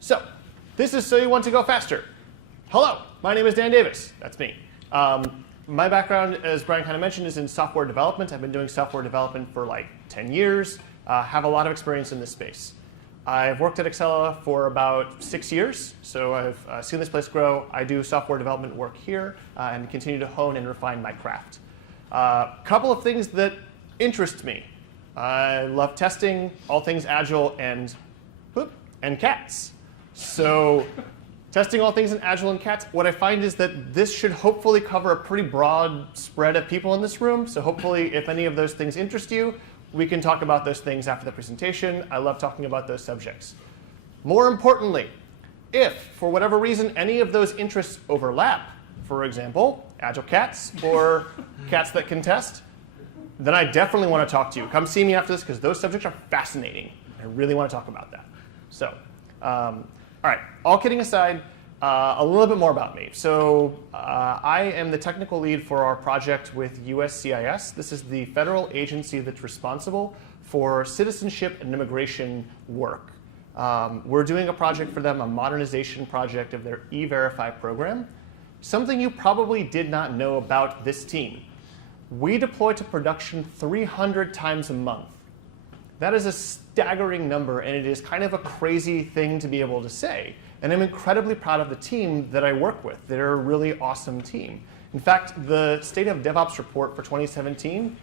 So this is So You Want to Go Faster. Hello, my name is Dan Davis. That's me. My background, as Brian kind of mentioned, is in software development. I've been doing software development for like 10 years. Have a lot of experience in this space. I've worked at Excella for about 6 years, so I've seen this place grow. I do software development work here and continue to hone and refine my craft. A couple of things that interest me. I love testing, all things Agile, and cats. So testing all things in Agile and cats, what I find is that this should hopefully cover a pretty broad spread of people in this room. So hopefully, if any of those things interest you, we can talk about those things after the presentation. I love talking about those subjects. More importantly, if, for whatever reason, any of those interests overlap, for example, Agile cats or cats that can test, then I definitely want to talk to you. Come see me after this, because those subjects are fascinating. I really want to talk about that. So, all right, all kidding aside, a little bit more about me. So I am the technical lead for our project with USCIS. This is the federal agency that's responsible for citizenship and immigration work. We're doing a project for them, a modernization project of their E-Verify program. Something you probably did not know about this team. We deploy to production 300 times a month. That is a staggering number, and it is kind of a crazy thing to be able to say. And I'm incredibly proud of the team that I work with. They're a really awesome team. In fact, the State of DevOps report for 2017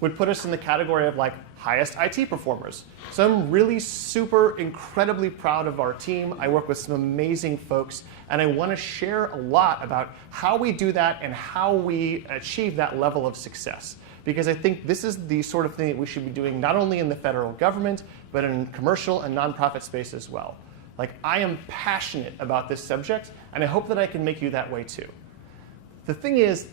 would put us in the category of like highest IT performers. So I'm really super incredibly proud of our team. I work with some amazing folks, and I want to share a lot about how we do that and how we achieve that level of success. Because I think this is the sort of thing that we should be doing not only in the federal government, but in commercial and nonprofit space as well. Like, I am passionate about this subject, and I hope that I can make you that way too. The thing is,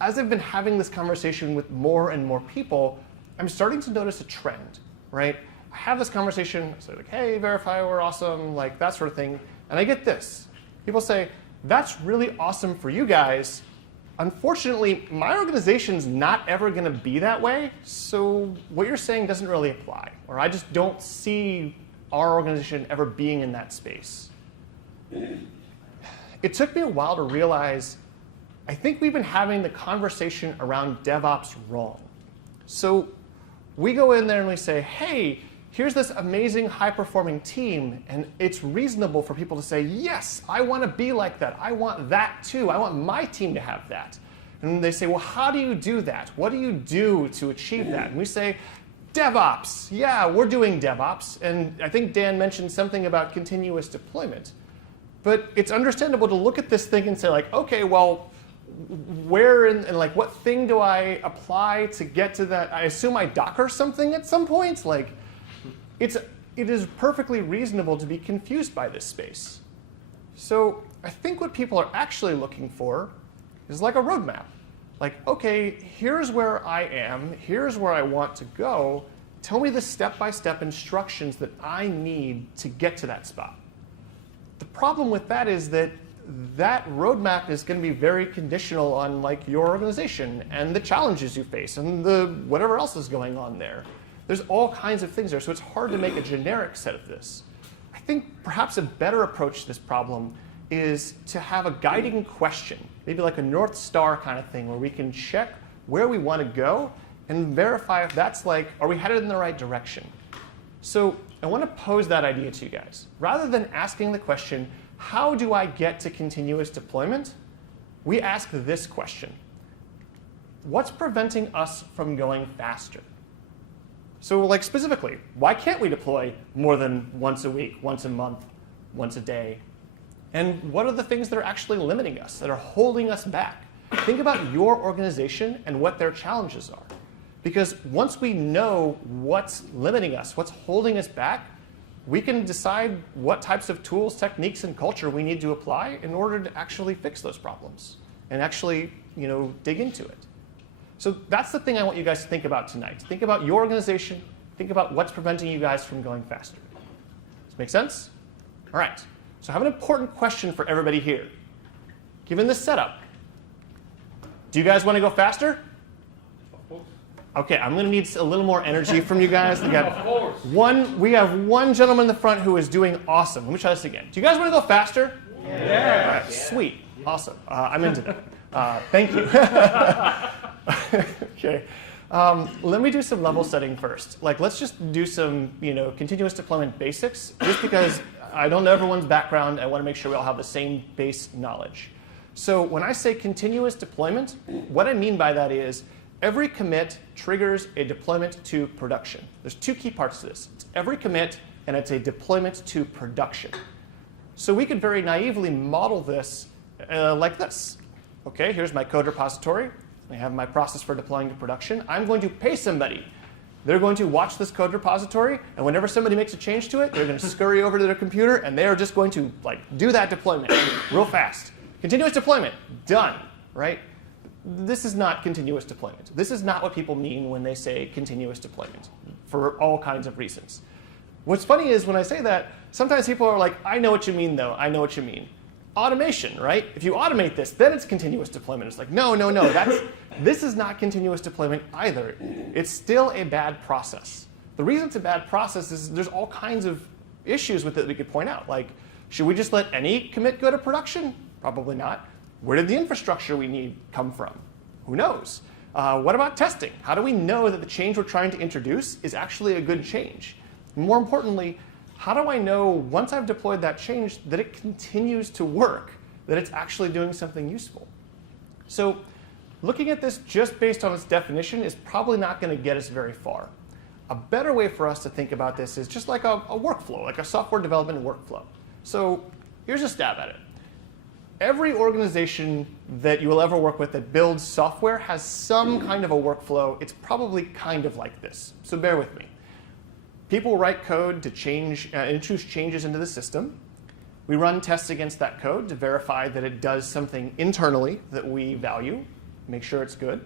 as I've been having this conversation with more and more people, I'm starting to notice a trend, right? I have this conversation, I say like, hey, Verify, we're awesome, like that sort of thing, and I get this. People say, that's really awesome for you guys. Unfortunately, my organization's not ever going to be that way, so what you're saying doesn't really apply, or I just don't see our organization ever being in that space. It took me a while to realize I think we've been having the conversation around DevOps wrong. So we go in there and we say, hey, here's this amazing high-performing team, and it's reasonable for people to say, yes, I want to be like that. I want that too. I want my team to have that. And they say, well, how do you do that? What do you do to achieve that? And we say, DevOps. Yeah, we're doing DevOps. And I think Dan mentioned something about continuous deployment. But it's understandable to look at this thing and say, like, OK, well, where and like what thing do I apply to get to that? I assume I Docker something at some point. Like, it is perfectly reasonable to be confused by this space. So I think what people are actually looking for is like a roadmap. Like, OK, here's where I am. Here's where I want to go. Tell me the step-by-step instructions that I need to get to that spot. The problem with that is that that roadmap is going to be very conditional on like your organization and the challenges you face and the whatever else is going on there. There's all kinds of things there, so it's hard to make a generic set of this. I think perhaps a better approach to this problem is to have a guiding question, maybe like a North Star kind of thing, where we can check where we want to go and verify if that's like, are we headed in the right direction? So I want to pose that idea to you guys. Rather than asking the question, how do I get to continuous deployment? We ask this question. What's preventing us from going faster? So like specifically, why can't we deploy more than once a week, once a month, once a day? And what are the things that are actually limiting us, that are holding us back? Think about your organization and what their challenges are. Because once we know what's limiting us, what's holding us back, we can decide what types of tools, techniques, and culture we need to apply in order to actually fix those problems and actually, dig into it. So that's the thing I want you guys to think about tonight. Think about your organization. Think about what's preventing you guys from going faster. Does this make sense? All right. So I have an important question for everybody here. Given this setup, do you guys want to go faster? Okay, I'm going to need a little more energy from you guys. We have one gentleman in the front who is doing awesome. Let me try this again. Do you guys want to go faster? Yeah. All right, sweet. Awesome. I'm into that. Thank you. Okay. Let me do some level setting first. Let's just do some, continuous deployment basics, just because I don't know everyone's background. I want to make sure we all have the same base knowledge. So when I say continuous deployment, what I mean by that is every commit triggers a deployment to production. There's two key parts to this. It's every commit, and it's a deployment to production. So we could very naively model this like this. Okay, here's my code repository. I have my process for deploying to production. I'm going to pay somebody. They're going to watch this code repository, and whenever somebody makes a change to it, they're going to scurry over to their computer, and they are just going to do that deployment real fast. Continuous deployment, done, right? This is not continuous deployment. This is not what people mean when they say continuous deployment, for all kinds of reasons. What's funny is when I say that, sometimes people are like, I know what you mean, though. I know what you mean. Automation, right? If you automate this, then it's continuous deployment. It's like, no. This is not continuous deployment either. It's still a bad process. The reason it's a bad process is there's all kinds of issues with it that we could point out. Like, should we just let any commit go to production? Probably not. Where did the infrastructure we need come from? Who knows? What about testing? How do we know that the change we're trying to introduce is actually a good change? More importantly, how do I know once I've deployed that change that it continues to work, that it's actually doing something useful? So looking at this just based on its definition is probably not going to get us very far. A better way for us to think about this is just like a workflow, like a software development workflow. So here's a stab at it. Every organization that you will ever work with that builds software has some kind of a workflow. It's probably kind of like this. So bear with me. People write code to introduce changes into the system. We run tests against that code to verify that it does something internally that we value, make sure it's good.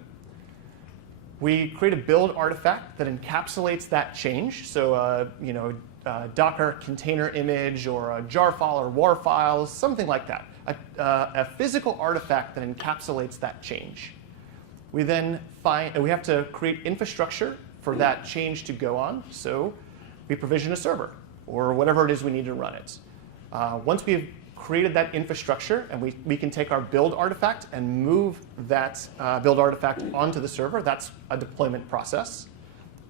We create a build artifact that encapsulates that change. So a Docker container image or a jar file or WAR file, something like that. A physical artifact that encapsulates that change. We then we have to create infrastructure for that change to go on. So we provision a server or whatever it is we need to run it. Once we've created that infrastructure and we can take our build artifact and move that build artifact onto the server, that's a deployment process.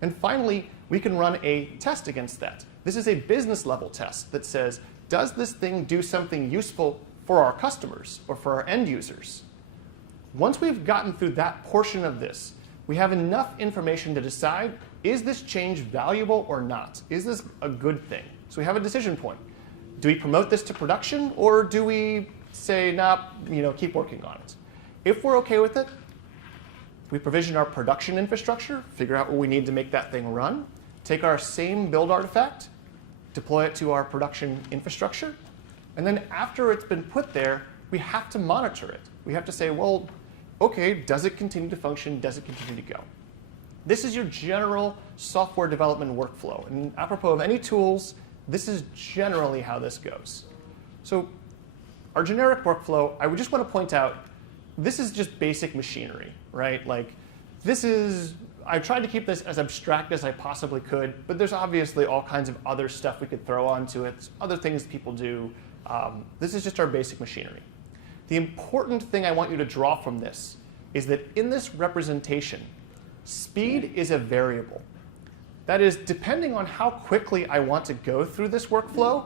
And finally, we can run a test against that. This is a business level test that says, does this thing do something useful for our customers or for our end users? Once we've gotten through that portion of this, we have enough information to decide, is this change valuable or not? Is this a good thing? So we have a decision point. Do we promote this to production, or do we say, nah, keep working on it? If we're OK with it, we provision our production infrastructure, figure out what we need to make that thing run, take our same build artifact, deploy it to our production infrastructure, and then after it's been put there, we have to monitor it. We have to say, well, OK, does it continue to function? Does it continue to go? This is your general software development workflow. And apropos of any tools, this is generally how this goes. So our generic workflow, I would just want to point out, this is just basic machinery, right? I tried to keep this as abstract as I possibly could, but there's obviously all kinds of other stuff we could throw onto it, other things people do. This is just our basic machinery. The important thing I want you to draw from this is that in this representation, speed is a variable. That is, depending on how quickly I want to go through this workflow,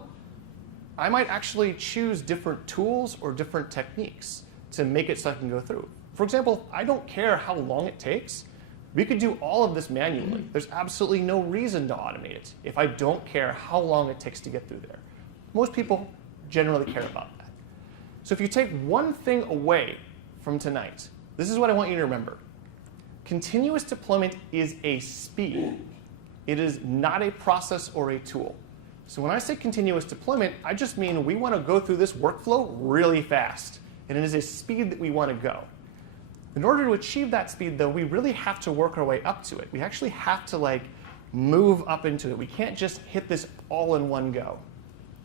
I might actually choose different tools or different techniques to make it so I can go through. For example, I don't care how long it takes. We could do all of this manually. There's absolutely no reason to automate it if I don't care how long it takes to get through there. Most people generally care about that. So if you take one thing away from tonight, this is what I want you to remember. Continuous deployment is a speed. It is not a process or a tool. So when I say continuous deployment, I just mean we want to go through this workflow really fast. And it is a speed that we want to go. In order to achieve that speed, though, we really have to work our way up to it. We actually have to move up into it. We can't just hit this all in one go.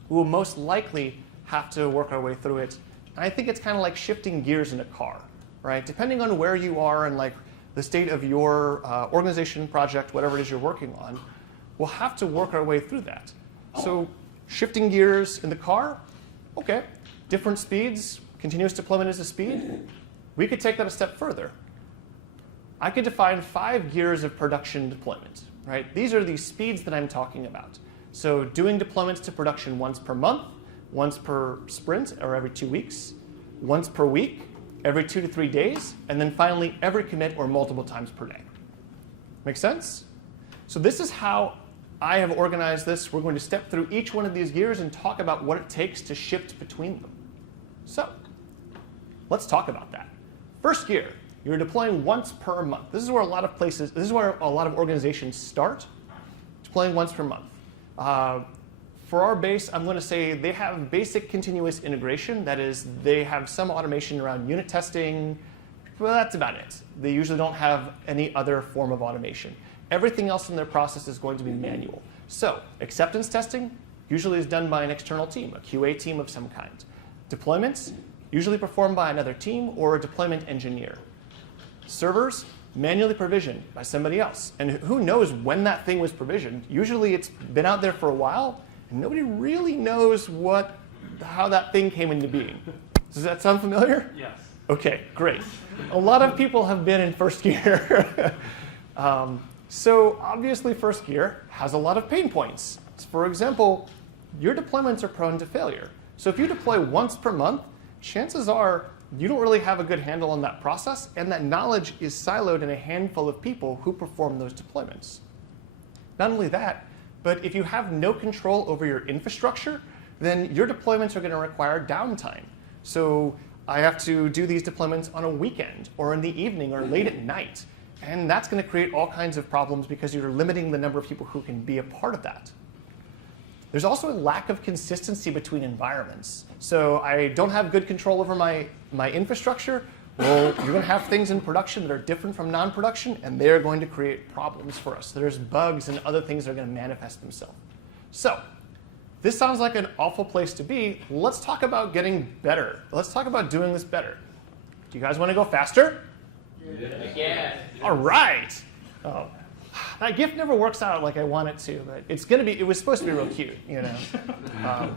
We will most likely have to work our way through it. And I think it's kind of like shifting gears in a car, right? Depending on where you are and the the state of your organization, project, whatever it is you're working on, we'll have to work our way through that. So shifting gears in the car, okay. Different speeds, continuous deployment is a speed. We could take that a step further. I could define 5 gears of production deployment, right? These are the speeds that I'm talking about. So doing deployments to production once per month, once per sprint, or every 2 weeks, once per week, every 2 to 3 days, and then finally every commit or multiple times per day. Make sense? So this is how I have organized this. We're going to step through each one of these gears and talk about what it takes to shift between them. So let's talk about that. First gear, you're deploying once per month. This is where a lot of places, this is where a lot of organizations start, deploying once per month. For our base, I'm going to say they have basic continuous integration. That is, they have some automation around unit testing. Well, that's about it. They usually don't have any other form of automation. Everything else in their process is going to be manual. So acceptance testing usually is done by an external team, a QA team of some kind. Deployments, usually performed by another team or a deployment engineer. Servers, manually provisioned by somebody else. And who knows when that thing was provisioned? Usually it's been out there for a while, and nobody really knows how that thing came into being. Does that sound familiar? Yes. OK, great. A lot of people have been in first gear. So obviously, first gear has a lot of pain points. For example, your deployments are prone to failure. So if you deploy once per month, chances are you don't really have a good handle on that process, and that knowledge is siloed in a handful of people who perform those deployments. Not only that, but if you have no control over your infrastructure, then your deployments are going to require downtime. So I have to do these deployments on a weekend or in the evening or late at night. And that's going to create all kinds of problems because you're limiting the number of people who can be a part of that. There's also a lack of consistency between environments. So I don't have good control over my infrastructure. Well, you're going to have things in production that are different from non-production, and they're going to create problems for us. There's bugs and other things that are going to manifest themselves. So this sounds like an awful place to be. Let's talk about getting better. Let's talk about doing this better. Do you guys want to go faster? Yes. All right. Oh, that GIF never works out like I want it to, but it's going to be. It was supposed to be real cute, you know.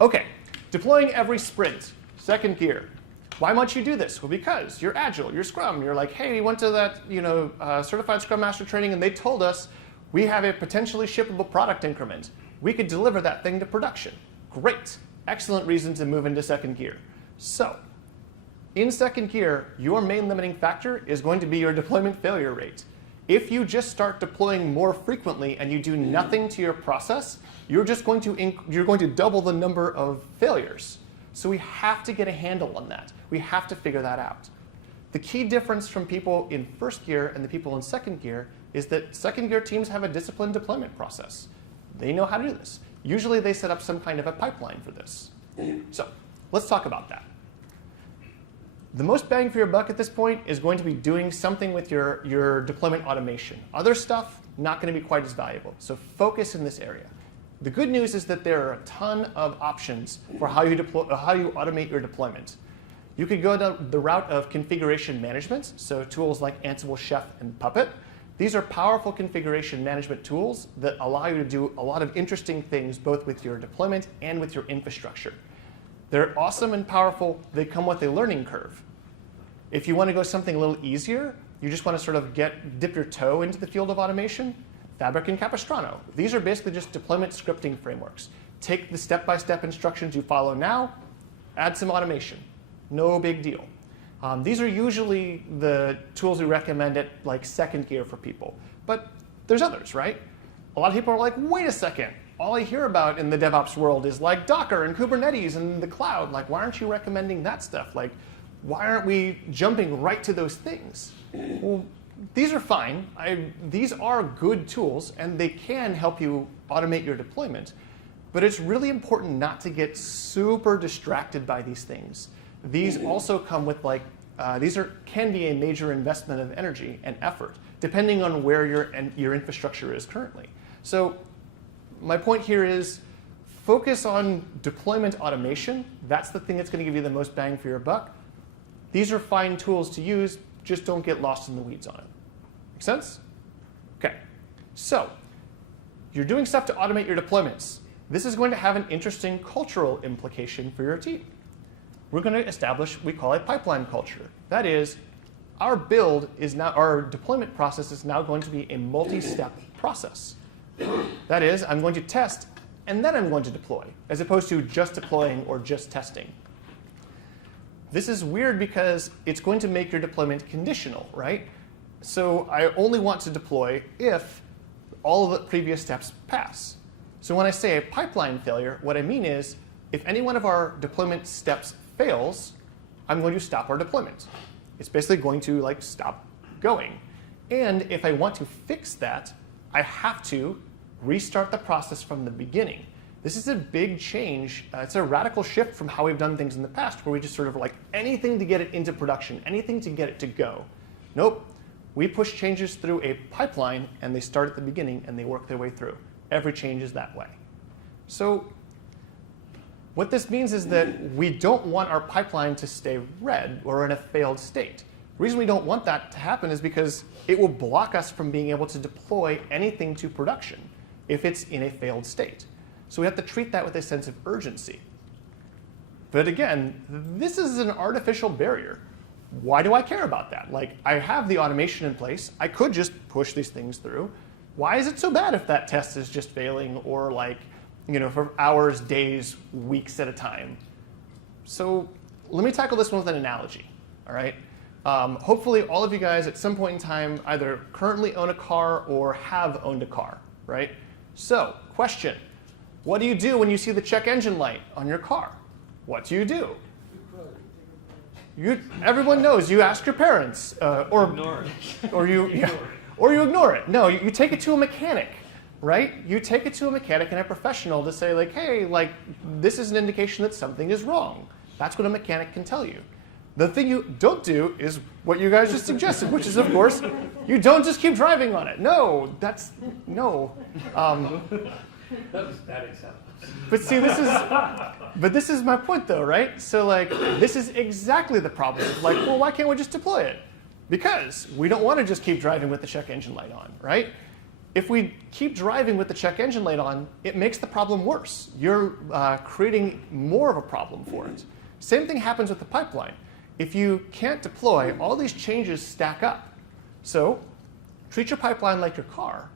OK, deploying every sprint, second gear. Why might you do this? Well, because you're Agile, you're Scrum. You're like, hey, we went to that certified Scrum Master training, and they told us we have a potentially shippable product increment. We could deliver that thing to production. Great. Excellent reason to move into second gear. So in second gear, your main limiting factor is going to be your deployment failure rate. If you just start deploying more frequently and you do nothing to your process, you're going to double the number of failures. So we have to get a handle on that. We have to figure that out. The key difference from people in first gear and the people in second gear is that second gear teams have a disciplined deployment process. They know how to do this. Usually they set up some kind of a pipeline for this. So let's talk about that. The most bang for your buck at this point is going to be doing something with your deployment automation. Other stuff, not going to be quite as valuable. So focus in this area. The good news is that there are a ton of options for how you automate your deployment. You could go down the route of configuration management, so tools like Ansible, Chef, and Puppet. These are powerful configuration management tools that allow you to do a lot of interesting things both with your deployment and with your infrastructure. They're awesome and powerful. They come with a learning curve. If you want to go something a little easier, you just want to sort of dip your toe into the field of automation, Fabric and Capistrano. These are basically just deployment scripting frameworks. Take the step-by-step instructions you follow now, add some automation. No big deal. These are usually the tools we recommend at like second gear for people. But there's others, right? A lot of people are like, wait a second. All I hear about in the DevOps world is like Docker and Kubernetes and the cloud. Like, why aren't you recommending that stuff? Like, why aren't we jumping right to those things? Well, these are fine. These are good tools, and they can help you automate your deployment. But it's really important not to get super distracted by these things. These also come with can be a major investment of energy and effort, depending on where your infrastructure is currently. So my point here is focus on deployment automation. That's the thing that's going to give you the most bang for your buck. These are fine tools to use. Just don't get lost in the weeds on it. Make sense? Okay. So you're doing stuff to automate your deployments. This is going to have an interesting cultural implication for your team. We're going to establish what we call a pipeline culture. That is, our deployment process is now going to be a multi-step process. That is, I'm going to test, and then I'm going to deploy, as opposed to just deploying or just testing. This is weird because it's going to make your deployment conditional, right? So I only want to deploy if all of the previous steps pass. So when I say a pipeline failure, what I mean is if any one of our deployment steps fails, I'm going to stop our deployment. It's basically going to stop going. And if I want to fix that, I have to restart the process from the beginning. This is a big change. It's a radical shift from how we've done things in the past, where we just sort of anything to get it into production, anything to get it to go. Nope. We push changes through a pipeline, and they start at the beginning, and they work their way through. Every change is that way. So what this means is that we don't want our pipeline to stay red or in a failed state. The reason we don't want that to happen is because it will block us from being able to deploy anything to production if it's in a failed state. So we have to treat that with a sense of urgency. But again, this is an artificial barrier. Why do I care about that? I have the automation in place. I could just push these things through. Why is it so bad if that test is just failing or for hours, days, weeks at a time? So let me tackle this one with an analogy, all right? Hopefully all of you guys at some point in time either currently own a car or have owned a car, right? So question, what do you do when you see the check engine light on your car? What do you do? Everyone knows. You ask your parents, or ignore it. or you ignore it. No, you take it to a mechanic, right? You take it to a mechanic and a professional to say hey, this is an indication that something is wrong. That's what a mechanic can tell you. The thing you don't do is what you guys just suggested, which is, of course, you don't just keep driving on it. No, no. That was a bad example. But see, this is my point, though, right? So, this is exactly the problem. Well, why can't we just deploy it? Because we don't want to just keep driving with the check engine light on, right? If we keep driving with the check engine light on, it makes the problem worse. You're creating more of a problem for it. Same thing happens with the pipeline. If you can't deploy, all these changes stack up. So treat your pipeline like your car.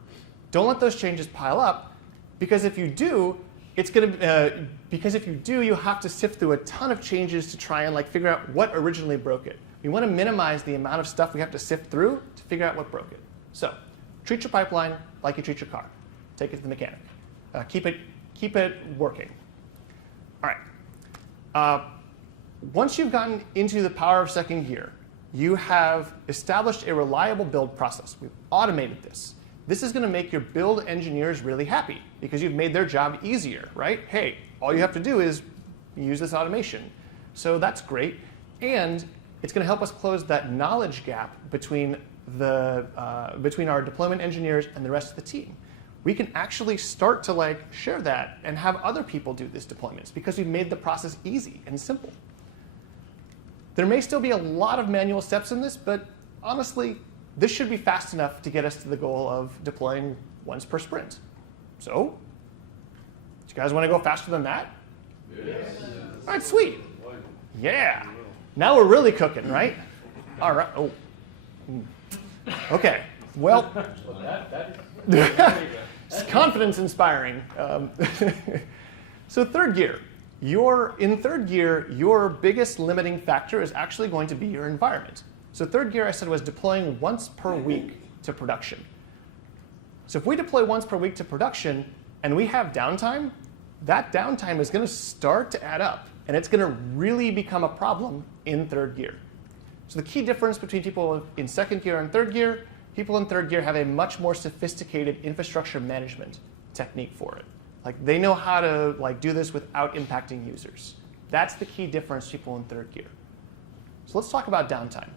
Don't let those changes pile up, because if you do, you have to sift through a ton of changes to try and figure out what originally broke it. We want to minimize the amount of stuff we have to sift through to figure out what broke it. So treat your pipeline like you treat your car. Take it to the mechanic. Keep it working. All right. Once you've gotten into the power of second gear, you have established a reliable build process. We've automated this. This is going to make your build engineers really happy because you've made their job easier, right? Hey, all you have to do is use this automation. So that's great. And it's going to help us close that knowledge gap between our deployment engineers and the rest of the team. We can actually start to share that and have other people do these deployments because we've made the process easy and simple. There may still be a lot of manual steps in this, but honestly, this should be fast enough to get us to the goal of deploying once per sprint. So, do you guys want to go faster than that? Yes. All right, sweet. Yeah. Now we're really cooking, right? All right. Oh. OK. Well, it's confidence inspiring. So third gear. In third gear, your biggest limiting factor is actually going to be your environment. So third gear, I said, was deploying once per week to production. So if we deploy once per week to production and we have downtime, that downtime is going to start to add up. And it's going to really become a problem in third gear. So the key difference between people in second gear and third gear, people in third gear have a much more sophisticated infrastructure management technique for it. They know how to do this without impacting users. That's the key difference people in third gear. So let's talk about downtime.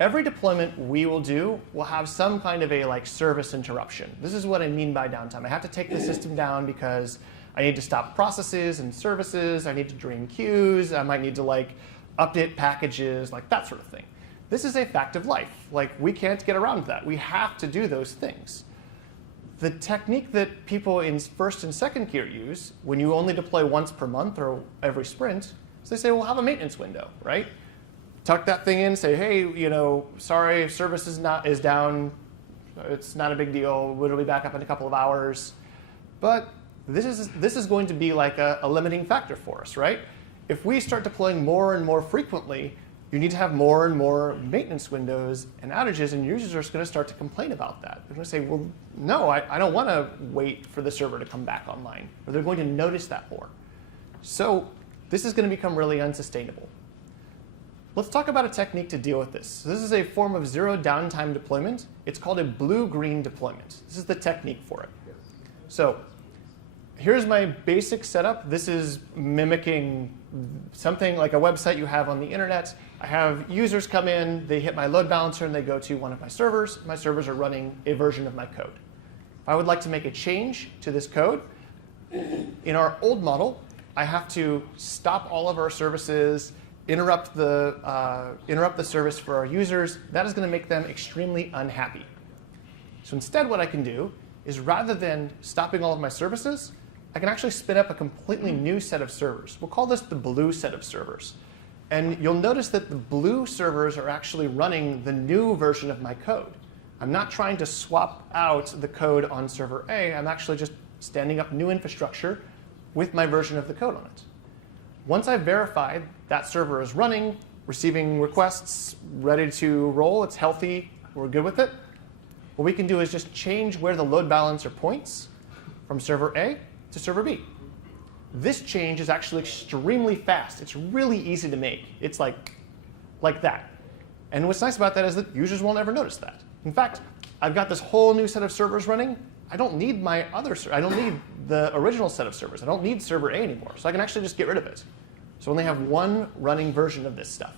Every deployment we will do will have some kind of a service interruption. This is what I mean by downtime. I have to take the system down because I need to stop processes and services. I need to drain queues. I might need to update packages, that sort of thing. This is a fact of life. Like, we can't get around that. We have to do those things. The technique that people in first and second gear use when you only deploy once per month or every sprint is they say, well, have a maintenance window, right? Tuck that thing in, say, hey, sorry, service is down. It's not a big deal. It'll be back up in a couple of hours. But this is going to be like a limiting factor for us, right? If we start deploying more and more frequently, you need to have more and more maintenance windows and outages, and users are going to start to complain about that. They're going to say, well, no, I don't want to wait for the server to come back online. Or they're going to notice that more. So this is going to become really unsustainable. Let's talk about a technique to deal with this. So this is a form of zero downtime deployment. It's called a blue-green deployment. This is the technique for it. So here's my basic setup. This is mimicking something like a website you have on the internet. I have users come in, they hit my load balancer, and they go to one of my servers. My servers are running a version of my code. If I would like to make a change to this code, in our old model, I have to stop all of our services, interrupt the service for our users. That is going to make them extremely unhappy. So instead, what I can do is rather than stopping all of my services, I can actually spin up a completely new set of servers. We'll call this the blue set of servers. And you'll notice that the blue servers are actually running the new version of my code. I'm not trying to swap out the code on server A. I'm actually just standing up new infrastructure with my version of the code on it. Once I've verified that server is running, receiving requests, ready to roll, it's healthy, we're good with it, what we can do is just change where the load balancer points from server A to server B. This change is actually extremely fast. It's really easy to make. It's like that. And what's nice about that is that users won't ever notice that. In fact, I've got this whole new set of servers running. I don't need I don't need the original set of servers. I don't need server A anymore. So I can actually just get rid of it. So I only have one running version of this stuff.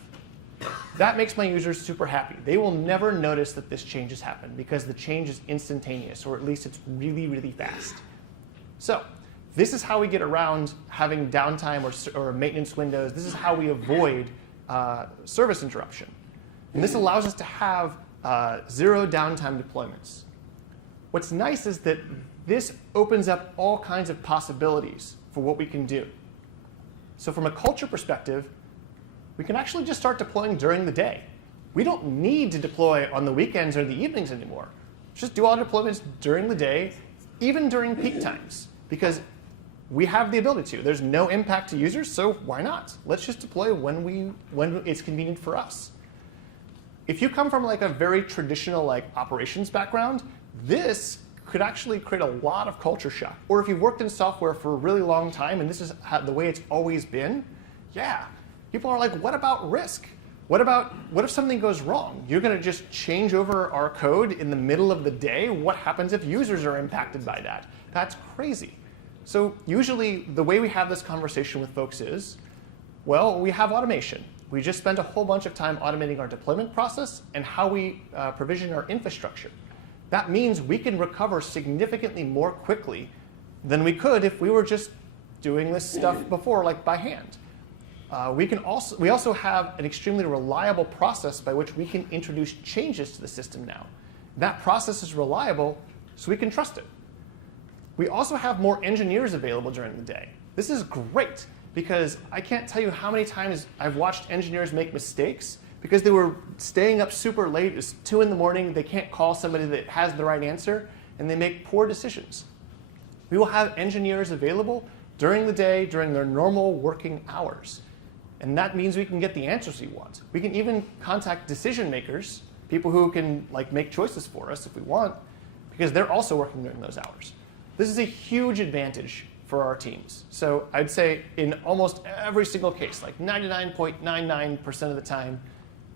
That makes my users super happy. They will never notice that this change has happened because the change is instantaneous, or at least it's really, really fast. So this is how we get around having downtime or maintenance windows. This is how we avoid service interruption. And this allows us to have zero downtime deployments. What's nice is that this opens up all kinds of possibilities for what we can do. So from a culture perspective, we can actually just start deploying during the day. We don't need to deploy on the weekends or the evenings anymore. Just do all deployments during the day, even during peak times, because we have the ability to. There's no impact to users, so why not? Let's just deploy when it's convenient for us. If you come from like a very traditional operations background, this could actually create a lot of culture shock. Or if you've worked in software for a really long time and this is the way it's always been, yeah, people are like, what about risk? What if something goes wrong? You're going to just change over our code in the middle of the day? What happens if users are impacted by that? That's crazy. So usually the way we have this conversation with folks is, well, we have automation. We just spent a whole bunch of time automating our deployment process and how we provision our infrastructure. That means we can recover significantly more quickly than we could if we were just doing this stuff before, like by hand. We also have an extremely reliable process by which we can introduce changes to the system now. That process is reliable, so we can trust it. We also have more engineers available during the day. This is great, because I can't tell you how many times I've watched engineers make mistakes because they were staying up super late. It's 2 in the morning. They can't call somebody that has the right answer, and they make poor decisions. We will have engineers available during the day, during their normal working hours. And that means we can get the answers we want. We can even contact decision makers, people who can make choices for us if we want, because they're also working during those hours. This is a huge advantage for our teams. So I'd say in almost every single case, 99.99% of the time,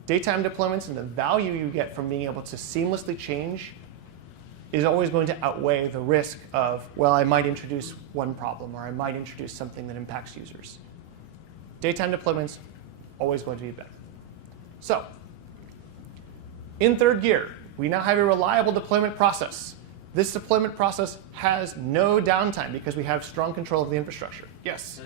daytime deployments and the value you get from being able to seamlessly change is always going to outweigh the risk of, well, I might introduce one problem or I might introduce something that impacts users. Daytime deployments, always going to be better. So in third gear, we now have a reliable deployment process. This deployment process has no downtime because we have strong control of the infrastructure. Yes?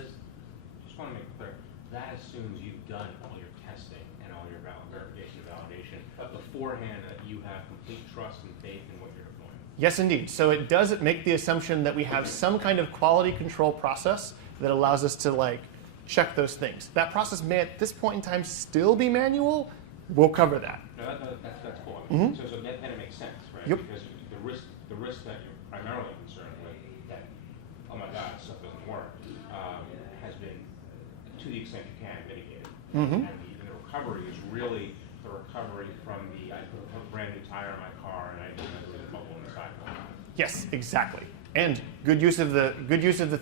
Just want to make it clear. that assumes you've done all your testing and all your verification and validation beforehand, that you have complete trust and faith in what you're deploying. Yes, indeed. So it does make the assumption that we have some kind of quality control process that allows us to like check those things. That process may at this point in time still be manual. We'll cover that. No, that's cool. Mhm. So then it makes sense, right? Yep. Because the risk that you're primarily concerned with, that, oh my God, stuff doesn't work, has been, to the extent you can, mitigated. Mhm. And the recovery is really the recovery from the, I put a brand new tire on my car and I didn't know there was a bubble in the sidewalk. Yes, exactly. And good use of the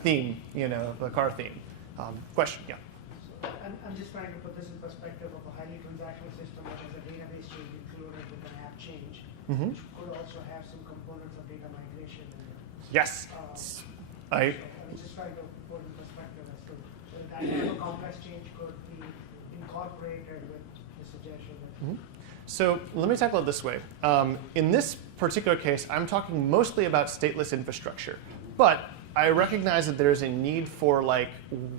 theme, the car theme. Question, yeah. I'm just trying to put this in perspective of a highly transactional system that has a database change included with an app change, Mhm. which could also have some components of data migration in it. Yes. I'm just trying to put in perspective as to whether that kind of complex change could be incorporated with the suggestion that. Mhm. So let me tackle it this way. In this particular case, I'm talking mostly about stateless infrastructure. But I recognize that there's a need for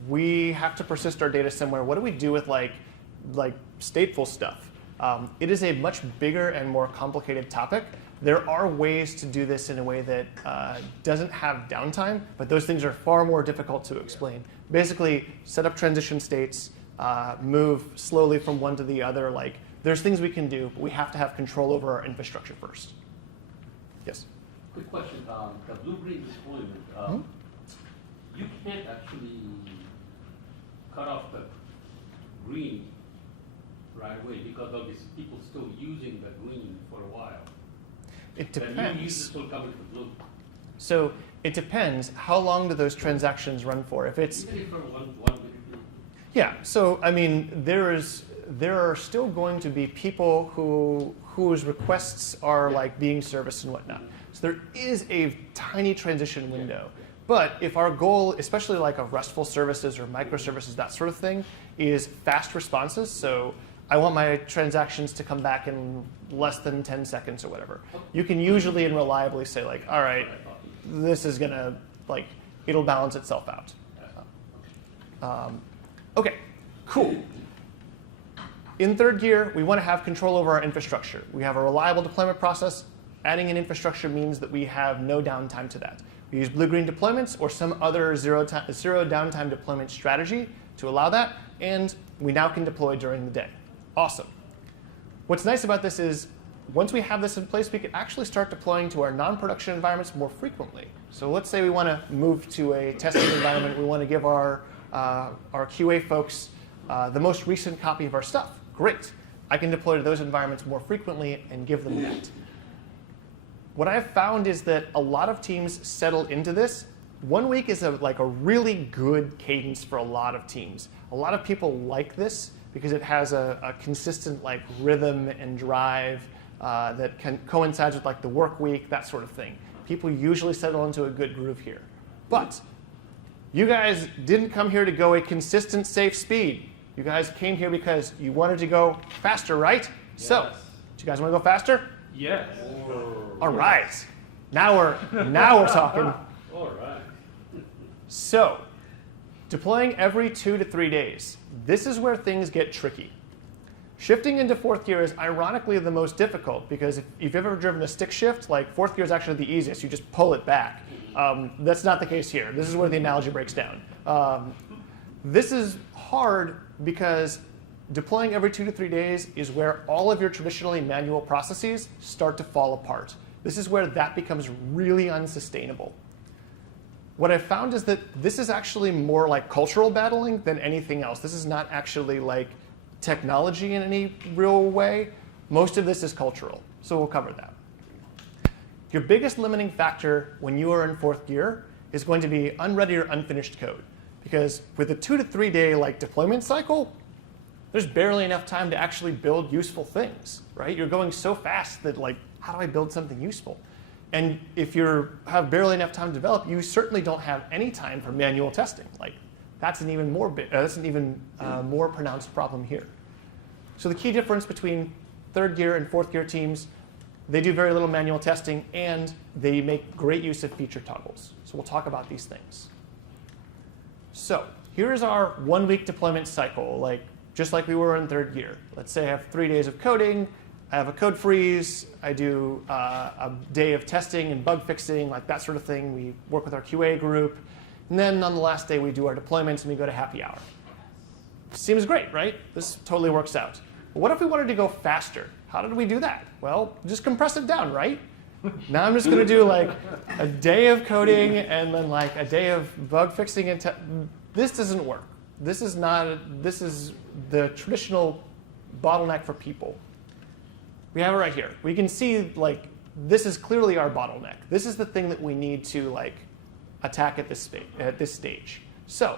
we have to persist our data somewhere. What do we do with like stateful stuff? It is a much bigger and more complicated topic. There are ways to do this in a way that doesn't have downtime, but those things are far more difficult to explain. Basically, set up transition states, move slowly from one to the other. There's things we can do, but we have to have control over our infrastructure first. Yes? Quick question, the blue-green deployment, you can't actually cut off the green right away because of these people still using the green for a while. It The new depends. users will come into blue. So it depends. How long do those transactions run for? If it's Even if for one week. yeah. So I mean, there are still going to be people whose requests are being serviced and whatnot. So there is a tiny transition window. But if our goal, especially of RESTful services or microservices, that sort of thing, is fast responses, so I want my transactions to come back in less than 10 seconds or whatever, you can usually and reliably say all right, this is gonna it'll balance itself out. Okay, cool. In third gear, we want to have control over our infrastructure. We have a reliable deployment process. Adding an infrastructure means that we have no downtime to that. We use blue-green deployments or some other zero downtime deployment strategy to allow that, and we now can deploy during the day. Awesome. What's nice about this is once we have this in place, we can actually start deploying to our non-production environments more frequently. So let's say we want to move to a testing environment. We want to give our QA folks the most recent copy of our stuff. Great. I can deploy to those environments more frequently and give them that. What I've found is that a lot of teams settle into this. 1 week is a really good cadence for a lot of teams. A lot of people like this because it has a consistent rhythm and drive that coincides with the work week, that sort of thing. People usually settle into a good groove here. But you guys didn't come here to go a consistent, safe speed. You guys came here because you wanted to go faster, right? Yes. So, do you guys want to go faster? Yes. All right. Now we're talking. All right. So, deploying every 2 to 3 days. This is where things get tricky. Shifting into fourth gear is ironically the most difficult because if you've ever driven a stick shift, fourth gear is actually the easiest. You just pull it back. That's not the case here. This is where the analogy breaks down. This is hard because deploying every 2 to 3 days is where all of your traditionally manual processes start to fall apart. This is where that becomes really unsustainable. What I've found is that this is actually more like cultural battling than anything else. This is not actually technology in any real way. Most of this is cultural, so we'll cover that. Your biggest limiting factor when you are in fourth gear is going to be unready or unfinished code. Because with a 2 to 3 day deployment cycle, there's barely enough time to actually build useful things, right? You're going so fast that how do I build something useful? And if you have barely enough time to develop, you certainly don't have any time for manual testing. That's an even more more pronounced problem here. So the key difference between third gear and fourth gear teams, they do very little manual testing and they make great use of feature toggles. So we'll talk about these things. So here is our 1-week deployment cycle, just like we were in third year. Let's say I have 3 days of coding, I have a code freeze, I do a day of testing and bug fixing, like that sort of thing. We work with our QA group. And then on the last day, we do our deployments and we go to happy hour. Seems great, right? This totally works out. But what if we wanted to go faster? How did we do that? Well, just compress it down, right? Now I'm just going to do a day of coding and then a day of bug fixing. And this doesn't work. This is the traditional bottleneck for people. We have it right here. We can see this is clearly our bottleneck. This is the thing that we need to attack at this stage. So,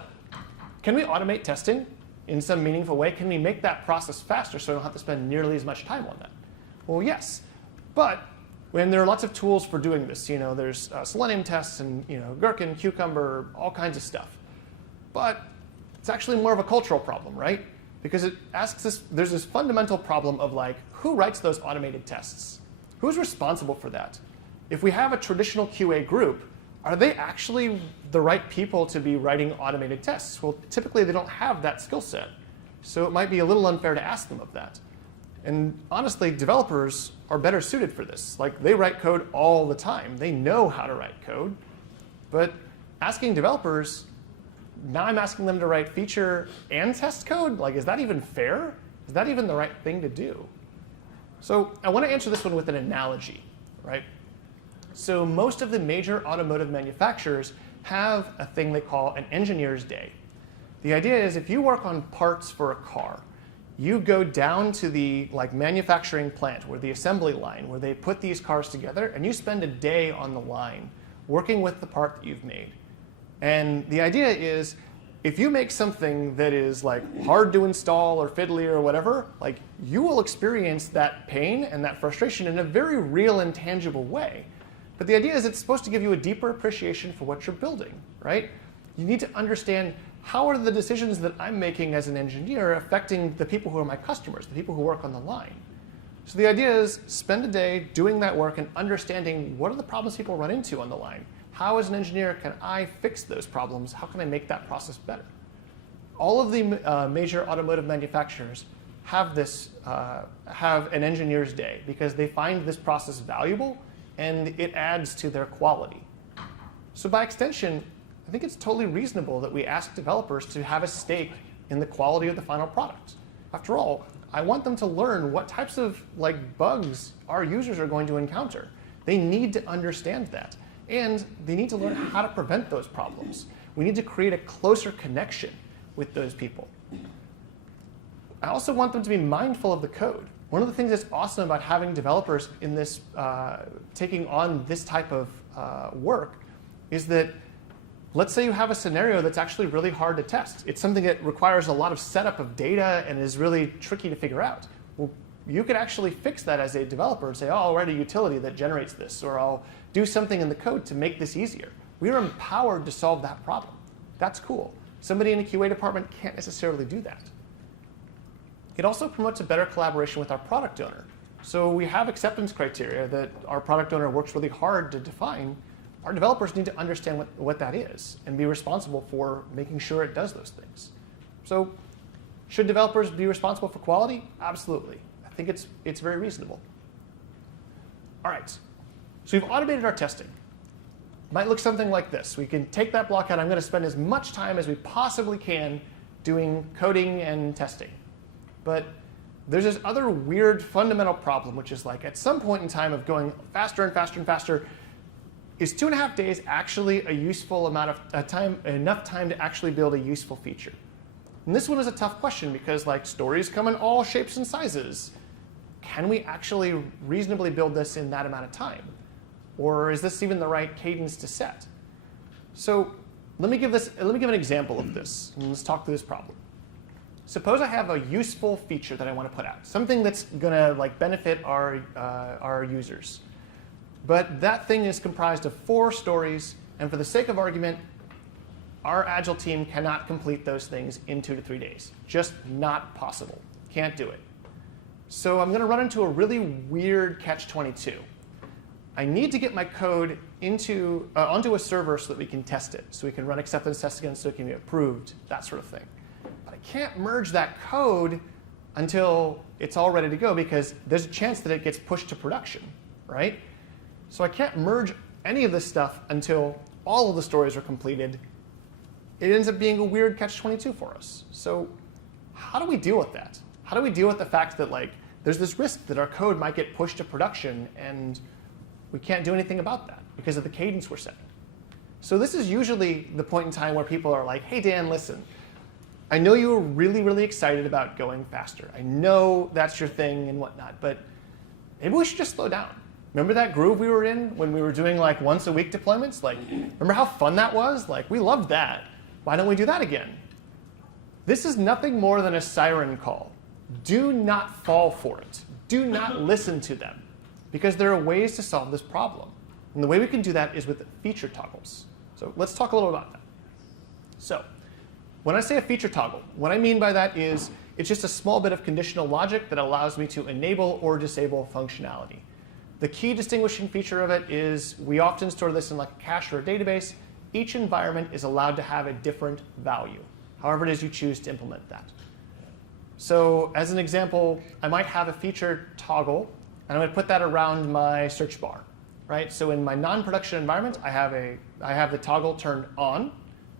can we automate testing in some meaningful way? Can we make that process faster so we don't have to spend nearly as much time on that? Well, yes. But when there are lots of tools for doing this, there's Selenium tests and Gherkin, Cucumber, all kinds of stuff. But it's actually more of a cultural problem, right? Because it asks us, there's this fundamental problem of who writes those automated tests? Who's responsible for that? If we have a traditional QA group, are they actually the right people to be writing automated tests? Well, typically they don't have that skill set. So it might be a little unfair to ask them of that. And honestly, developers are better suited for this. They write code all the time. They know how to write code. But asking developers, now I'm asking them to write feature and test code? Is that even fair? Is that even the right thing to do? So I want to answer this one with an analogy, right? So most of the major automotive manufacturers have a thing they call an engineer's day. The idea is if you work on parts for a car, you go down to the manufacturing plant or the assembly line where they put these cars together, and you spend a day on the line working with the part that you've made. And the idea is if you make something that is hard to install or fiddly or whatever, you will experience that pain and that frustration in a very real and tangible way. But the idea is it's supposed to give you a deeper appreciation for what you're building, right? You need to understand how are the decisions that I'm making as an engineer affecting the people who are my customers, the people who work on the line. So the idea is spend a day doing that work and understanding what are the problems people run into on the line. How, as an engineer, can I fix those problems? How can I make that process better? All of the major automotive manufacturers have have an engineer's day because they find this process valuable and it adds to their quality. So by extension, I think it's totally reasonable that we ask developers to have a stake in the quality of the final product. After all, I want them to learn what types of bugs our users are going to encounter. They need to understand that. And they need to learn how to prevent those problems. We need to create a closer connection with those people. I also want them to be mindful of the code. One of the things that's awesome about having developers in this, taking on this type of work is that let's say you have a scenario that's actually really hard to test. It's something that requires a lot of setup of data and is really tricky to figure out. Well, you could actually fix that as a developer and say, oh, I'll write a utility that generates this, or I'll do something in the code to make this easier. We are empowered to solve that problem. That's cool. Somebody in a QA department can't necessarily do that. It also promotes a better collaboration with our product owner. So we have acceptance criteria that our product owner works really hard to define. Our developers need to understand what that is and be responsible for making sure it does those things. So should developers be responsible for quality? Absolutely. I think it's very reasonable. All right. So we've automated our testing. It might look something like this. We can take that block out. I'm going to spend as much time as we possibly can doing coding and testing. But there's this other weird fundamental problem, which is at some point in time of going faster and faster and faster, is 2.5 days actually a useful amount of time, enough time to actually build a useful feature? And this one is a tough question because stories come in all shapes and sizes. Can we actually reasonably build this in that amount of time? Or is this even the right cadence to set? So let me give an example of this, and let's talk through this problem. Suppose I have a useful feature that I want to put out, something that's going to benefit our users. But that thing is comprised of 4 stories, and for the sake of argument, our Agile team cannot complete those things in 2 to 3 days. Just not possible. Can't do it. So I'm going to run into a really weird catch-22. I need to get my code onto a server so that we can test it, so we can run acceptance tests against, so it can be approved, that sort of thing. But I can't merge that code until it's all ready to go, because there's a chance that it gets pushed to production, right? So I can't merge any of this stuff until all of the stories are completed. It ends up being a weird catch-22 for us. So how do we deal with that? How do we deal with the fact that there's this risk that our code might get pushed to production and we can't do anything about that because of the cadence we're setting? So this is usually the point in time where people are like, hey, Dan, listen, I know you were really, really excited about going faster. I know that's your thing and whatnot, but maybe we should just slow down. Remember that groove we were in when we were doing once a week deployments? Remember how fun that was? We loved that. Why don't we do that again? This is nothing more than a siren call. Do not fall for it. Do not listen to them, because there are ways to solve this problem. And the way we can do that is with feature toggles. So let's talk a little about that. So when I say a feature toggle, what I mean by that is it's just a small bit of conditional logic that allows me to enable or disable functionality. The key distinguishing feature of it is we often store this in a cache or a database. Each environment is allowed to have a different value, however it is you choose to implement that. So as an example, I might have a feature toggle, and I'm going to put that around my search bar, right? So in my non-production environment, I have the toggle turned on,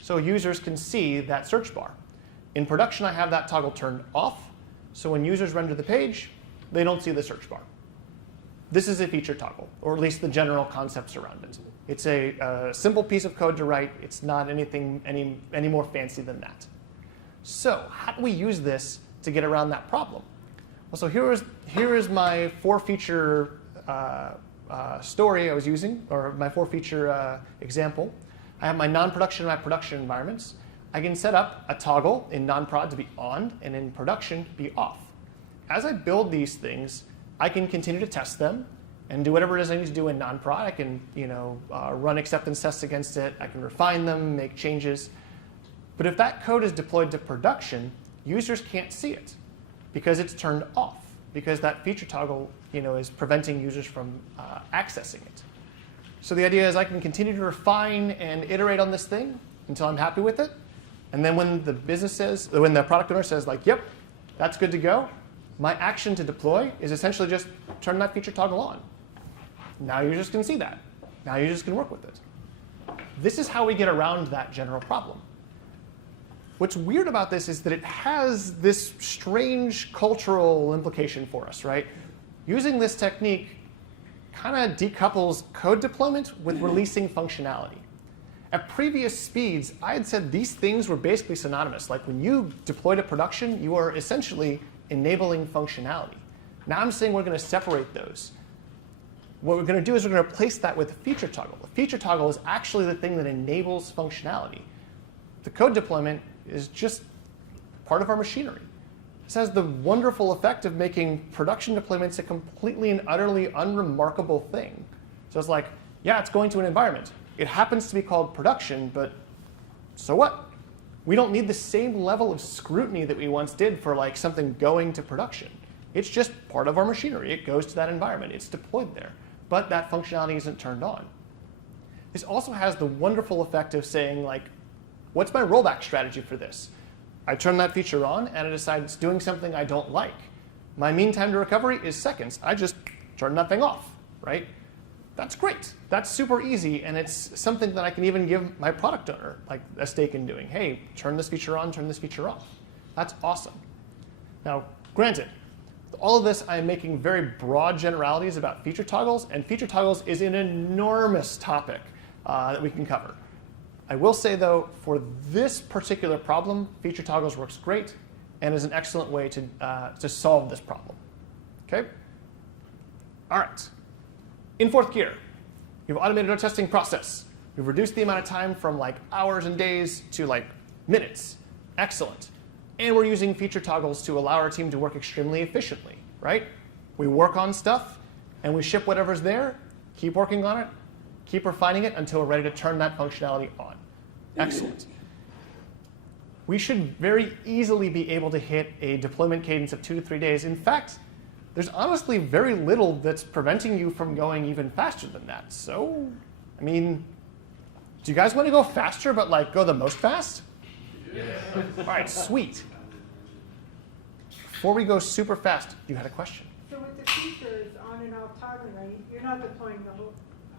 so users can see that search bar. In production, I have that toggle turned off, so when users render the page, they don't see the search bar. This is a feature toggle, or at least the general concepts around it. It's a simple piece of code to write. It's not anything any more fancy than that. So how do we use this to get around that problem? Well, so here is my 4-feature story I was using, or my 4-feature example. I have my non-production and my production environments. I can set up a toggle in non-prod to be on and in production to be off. As I build these things, I can continue to test them and do whatever it is I need to do in non-prod. I can run acceptance tests against it. I can refine them, make changes. But if that code is deployed to production, users can't see it because it's turned off, because that feature toggle is preventing users from accessing it. So the idea is I can continue to refine and iterate on this thing until I'm happy with it. And then when the product owner says yep, that's good to go, my action to deploy is essentially just turn that feature toggle on. Now users can see that. Now users can work with it. This is how we get around that general problem. What's weird about this is that it has this strange cultural implication for us, right? Using this technique kind of decouples code deployment with releasing functionality. At previous speeds, I had said these things were basically synonymous. When you deploy to production, you are essentially enabling functionality. Now I'm saying we're going to separate those. What we're going to do is we're going to replace that with a feature toggle. A feature toggle is actually the thing that enables functionality. The code deployment is just part of our machinery. This has the wonderful effect of making production deployments a completely and utterly unremarkable thing. So it's yeah, it's going to an environment. It happens to be called production, but so what? We don't need the same level of scrutiny that we once did for something going to production. It's just part of our machinery. It goes to that environment. It's deployed there. But that functionality isn't turned on. This also has the wonderful effect of saying, what's my rollback strategy for this? I turn that feature on, and it decides it's doing something I don't like. My mean time to recovery is seconds. I just turn that thing off, right? That's great. That's super easy, and it's something that I can even give my product owner a stake in doing. Hey, turn this feature on, turn this feature off. That's awesome. Now, granted, all of this, I'm making very broad generalities about feature toggles, and feature toggles is an enormous topic that we can cover. I will say, though, for this particular problem, feature toggles works great and is an excellent way to solve this problem. Okay? All right. In fourth gear, we've automated our testing process. We've reduced the amount of time from hours and days to minutes. Excellent. And we're using feature toggles to allow our team to work extremely efficiently, right? We work on stuff, and we ship whatever's there, keep working on it, keep refining it until we're ready to turn that functionality on. Excellent. We should very easily be able to hit a deployment cadence of 2 to 3 days. In fact, there's honestly very little that's preventing you from going even faster than that. So I mean, do you guys want to go faster, but like go the most fast? Yeah. All right, sweet. Before we go super fast, you had a question. So with the features on and off toggling, right, you're not deploying the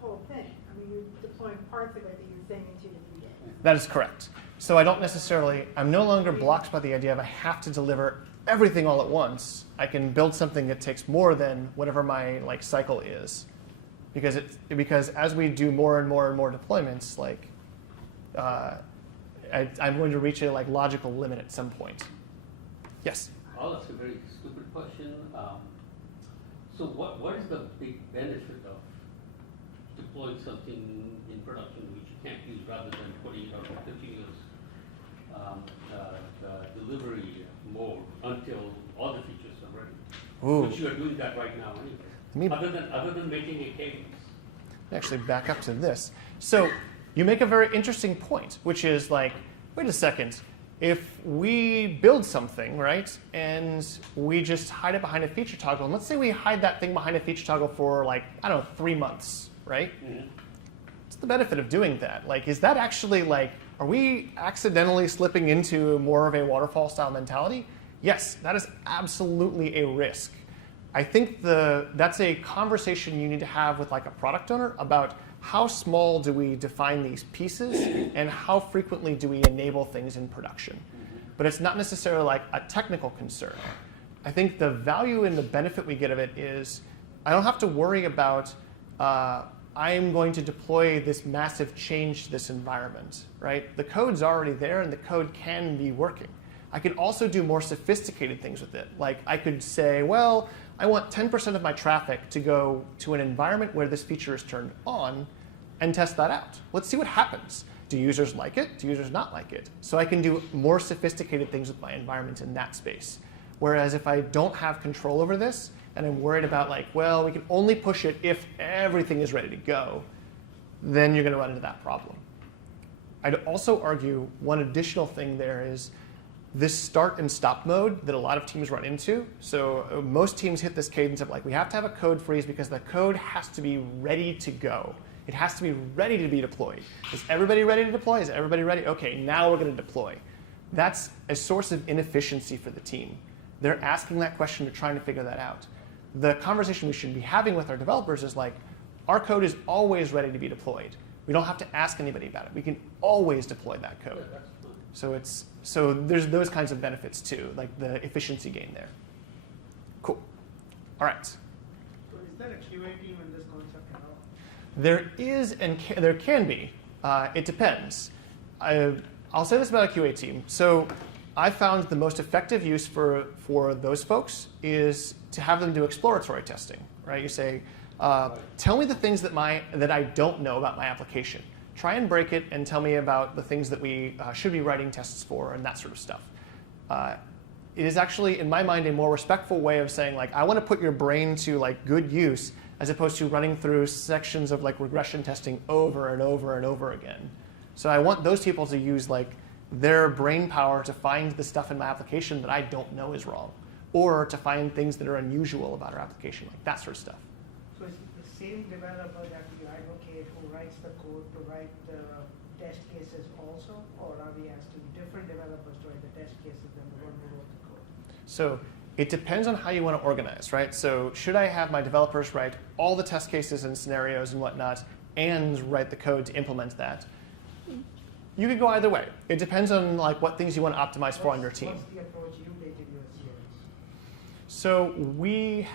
whole thing. I mean, you're deploying parts of it that you're saying into the beginning. That is correct. So I don't necessarily, I'm no longer blocked by the idea of I have to deliver everything all at once. I can build something that takes more than whatever my like cycle is. Because as we do more and more and more deployments, like I'm going to reach a like logical limit at some point. Yes? I'll ask a very stupid question. So what is the big benefit of deploying something in production which you can't use rather than putting it on a continuous delivery mode until all the features are ready? Ooh. Which you are doing that right now anyway. Other than making a cadence. Actually back up to this. So you make a very interesting point, which is like, wait a second. If we build something, right, and we just hide it behind a feature toggle, and let's say we hide that thing behind a feature toggle for like, I don't know, 3 months, right? Mm-hmm. What's the benefit of doing that? Like, is that actually like, are we accidentally slipping into more of a waterfall style mentality? Yes, that is absolutely a risk. I think that's a conversation you need to have with like a product owner about how small do we define these pieces and how frequently do we enable things in production. But it's not necessarily like a technical concern. I think the value and the benefit we get of it is I don't have to worry about I am going to deploy this massive change to this environment, right? The code's already there and the code can be working. I could also do more sophisticated things with it. Like I could say, well, I want 10% of my traffic to go to an environment where this feature is turned on and test that out. Let's see what happens. Do users like it? Do users not like it? So I can do more sophisticated things with my environment in that space. Whereas if I don't have control over this and I'm worried about like, well, we can only push it if everything is ready to go, then you're going to run into that problem. I'd also argue one additional thing there is this start and stop mode that a lot of teams run into. So most teams hit this cadence of like, we have to have a code freeze because the code has to be ready to go. It has to be ready to be deployed. Is everybody ready to deploy? Is everybody ready? Okay, now we're going to deploy. That's a source of inefficiency for the team. They're asking that question, they're trying to figure that out. The conversation we should be having with our developers is like, our code is always ready to be deployed. We don't have to ask anybody about it. We can always deploy that code. So there's those kinds of benefits too, like the efficiency gain there. Cool. All right. So is there a QA team in this concept at all? There is and there can be. It depends. I'll say this about a QA team. So I found the most effective use for those folks is to have them do exploratory testing. Right? You say, tell me the things that I don't know about my application. Try and break it and tell me about the things that we should be writing tests for and that sort of stuff. It is actually, in my mind, a more respectful way of saying, like, I want to put your brain to like good use as opposed to running through sections of like regression testing over and over and over again. So I want those people to use like their brain power to find the stuff in my application that I don't know is wrong, or to find things that are unusual about our application, like that sort of stuff. So is it the same developer that we advocate who writes the code to write the test cases also, or are we asking different developers to write the test cases than the one who wrote the code? So it depends on how you want to organize, right? So should I have my developers write all the test cases and scenarios and whatnot and write the code to implement that? You could go either way. It depends on like what things you want to optimize for on your team. What's the approach you take in your series? So we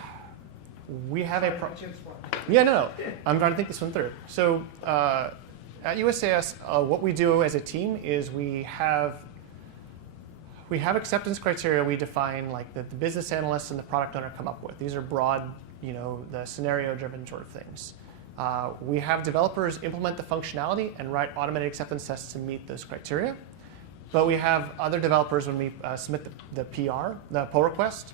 have a Yeah, no. I'm trying to think this one through. So at USAS, what we do as a team is we have acceptance criteria we define, like that the business analysts and the product owner come up with. These are broad, the scenario-driven sort of things. We have developers implement the functionality and write automated acceptance tests to meet those criteria. But we have other developers, when we submit the PR, the pull request,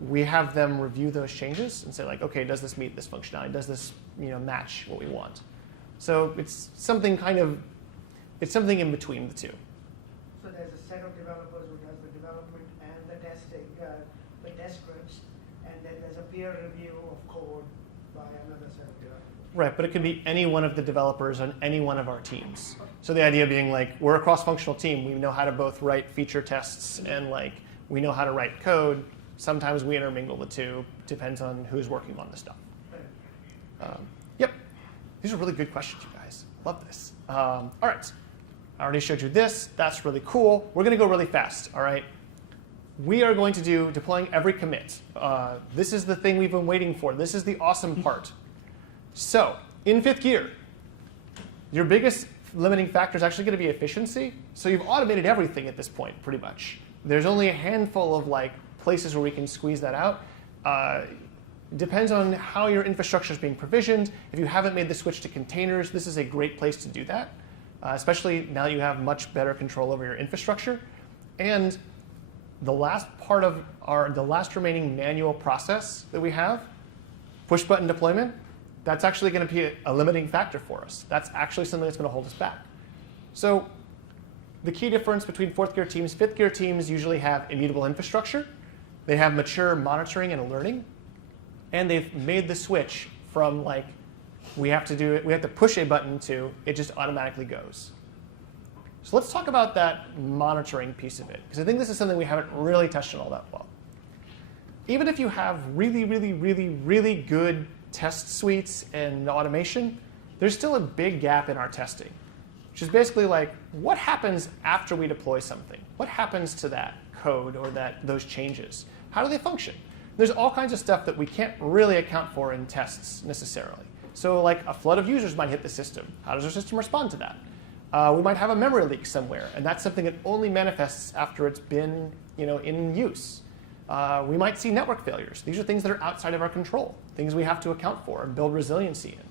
we have them review those changes and say like, okay, does this meet this functionality? Does this match what we want? So it's something in between the two. So there's a set of developers who does the development and the testing, the test scripts, and then there's a peer review of code by another set of developers. Right, but it could be any one of the developers on any one of our teams. So the idea being like, we're a cross-functional team. We know how to both write feature tests and like we know how to write code. Sometimes we intermingle the two. Depends on who's working on the stuff. Yep. These are really good questions, you guys. Love this. All right. I already showed you this. That's really cool. We're going to go really fast, all right? We are going to do deploying every commit. This is the thing we've been waiting for. This is the awesome part. So in 5th gear, your biggest limiting factor is actually going to be efficiency. So you've automated everything at this point, pretty much. There's only a handful of like places where we can squeeze that out. Depends on how your infrastructure is being provisioned. If you haven't made the switch to containers, this is a great place to do that, especially now you have much better control over your infrastructure. And the last part of the last remaining manual process that we have, push button deployment, that's actually going to be a limiting factor for us. That's actually something that's going to hold us back. So the key difference between 4th gear teams, 5th gear teams usually have immutable infrastructure. They have mature monitoring and alerting. And they've made the switch from like, we have to push a button to it just automatically goes. So let's talk about that monitoring piece of it, because I think this is something we haven't really touched on all that well. Even if you have really, really, really, really good test suites and automation, there's still a big gap in our testing, which is basically like, what happens after we deploy something? What happens to that code or those changes? How do they function? There's all kinds of stuff that we can't really account for in tests necessarily. So like a flood of users might hit the system. How does our system respond to that? We might have a memory leak somewhere, and that's something that only manifests after it's been in use. We might see network failures. These are things that are outside of our control, things we have to account for and build resiliency in.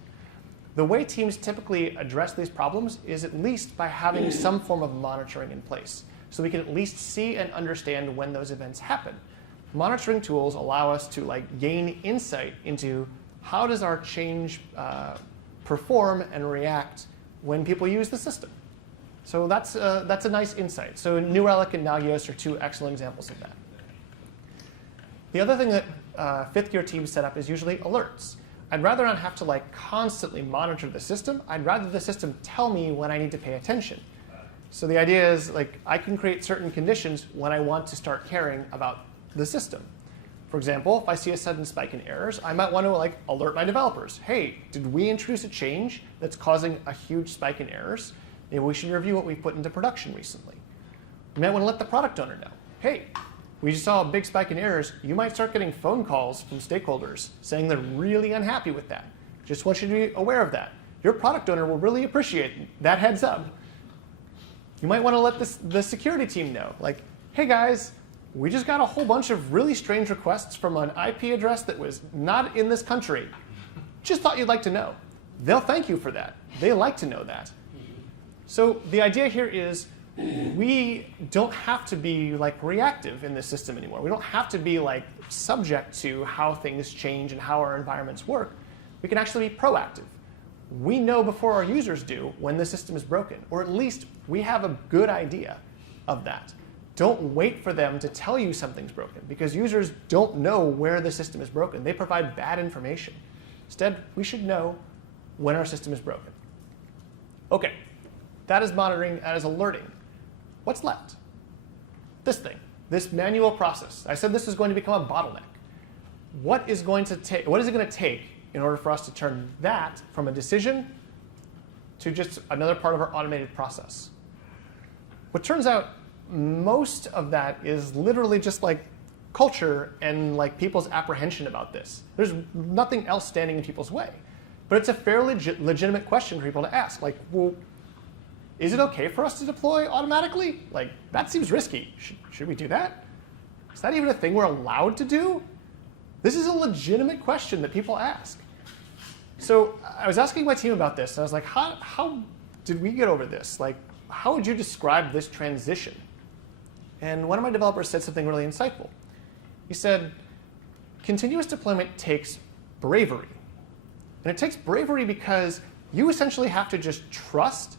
The way teams typically address these problems is at least by having some form of monitoring in place, so we can at least see and understand when those events happen. Monitoring tools allow us to like gain insight into how does our change perform and react when people use the system. So that's a nice insight. So New Relic and Nagios are 2 excellent examples of that. The other thing that 5th gear teams set up is usually alerts. I'd rather not have to like constantly monitor the system. I'd rather the system tell me when I need to pay attention. So the idea is like I can create certain conditions when I want to start caring about the system. For example, if I see a sudden spike in errors, I might want to like alert my developers. Hey, did we introduce a change that's causing a huge spike in errors? Maybe we should review what we've put into production recently. You might want to let the product owner know. Hey, we just saw a big spike in errors. You might start getting phone calls from stakeholders saying they're really unhappy with that. Just want you to be aware of that. Your product owner will really appreciate that heads up. You might want to let the security team know. Like, hey guys, we just got a whole bunch of really strange requests from an IP address that was not in this country. Just thought you'd like to know. They'll thank you for that. They like to know that. So the idea here is we don't have to be like reactive in this system anymore. We don't have to be like subject to how things change and how our environments work. We can actually be proactive. We know before our users do when the system is broken, or at least we have a good idea of that. Don't wait for them to tell you something's broken, because users don't know where the system is broken. They provide bad information. Instead, we should know when our system is broken. OK, that is monitoring, that is alerting. What's left? This thing, this manual process. I said this is going to become a bottleneck. What is it going to take in order for us to turn that from a decision to just another part of our automated process? What turns out, most of that is literally just like culture and like people's apprehension about this. There's nothing else standing in people's way. But it's a fairly legitimate question for people to ask. Like, well, is it OK for us to deploy automatically? Like, that seems risky. Should we do that? Is that even a thing we're allowed to do? This is a legitimate question that people ask. So I was asking my team about this, and I was like, how did we get over this? Like, how would you describe this transition? And one of my developers said something really insightful. He said, continuous deployment takes bravery. And it takes bravery because you essentially have to just trust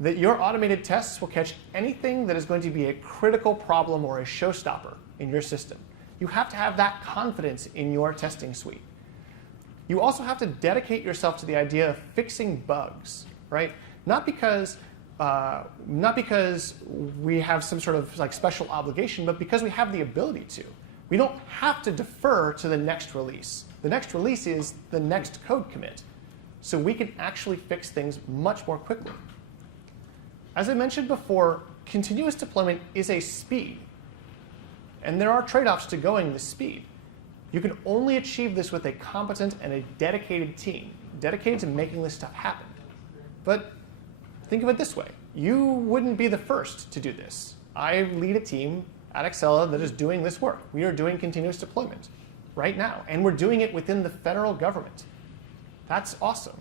that your automated tests will catch anything that is going to be a critical problem or a showstopper in your system. You have to have that confidence in your testing suite. you also have to dedicate yourself to the idea of fixing bugs, right? Not because we have some sort of like special obligation, but because we have the ability to. We don't have to defer to the next release. The next release is the next code commit. So we can actually fix things much more quickly. As I mentioned before, continuous deployment is a speed. And there are trade-offs to going this speed. You can only achieve this with a competent and a dedicated team, dedicated to making this stuff happen. But think of it this way. You wouldn't be the first to do this. I lead a team at Accela that is doing this work. We are doing continuous deployment right now, and we're doing it within the federal government. That's awesome.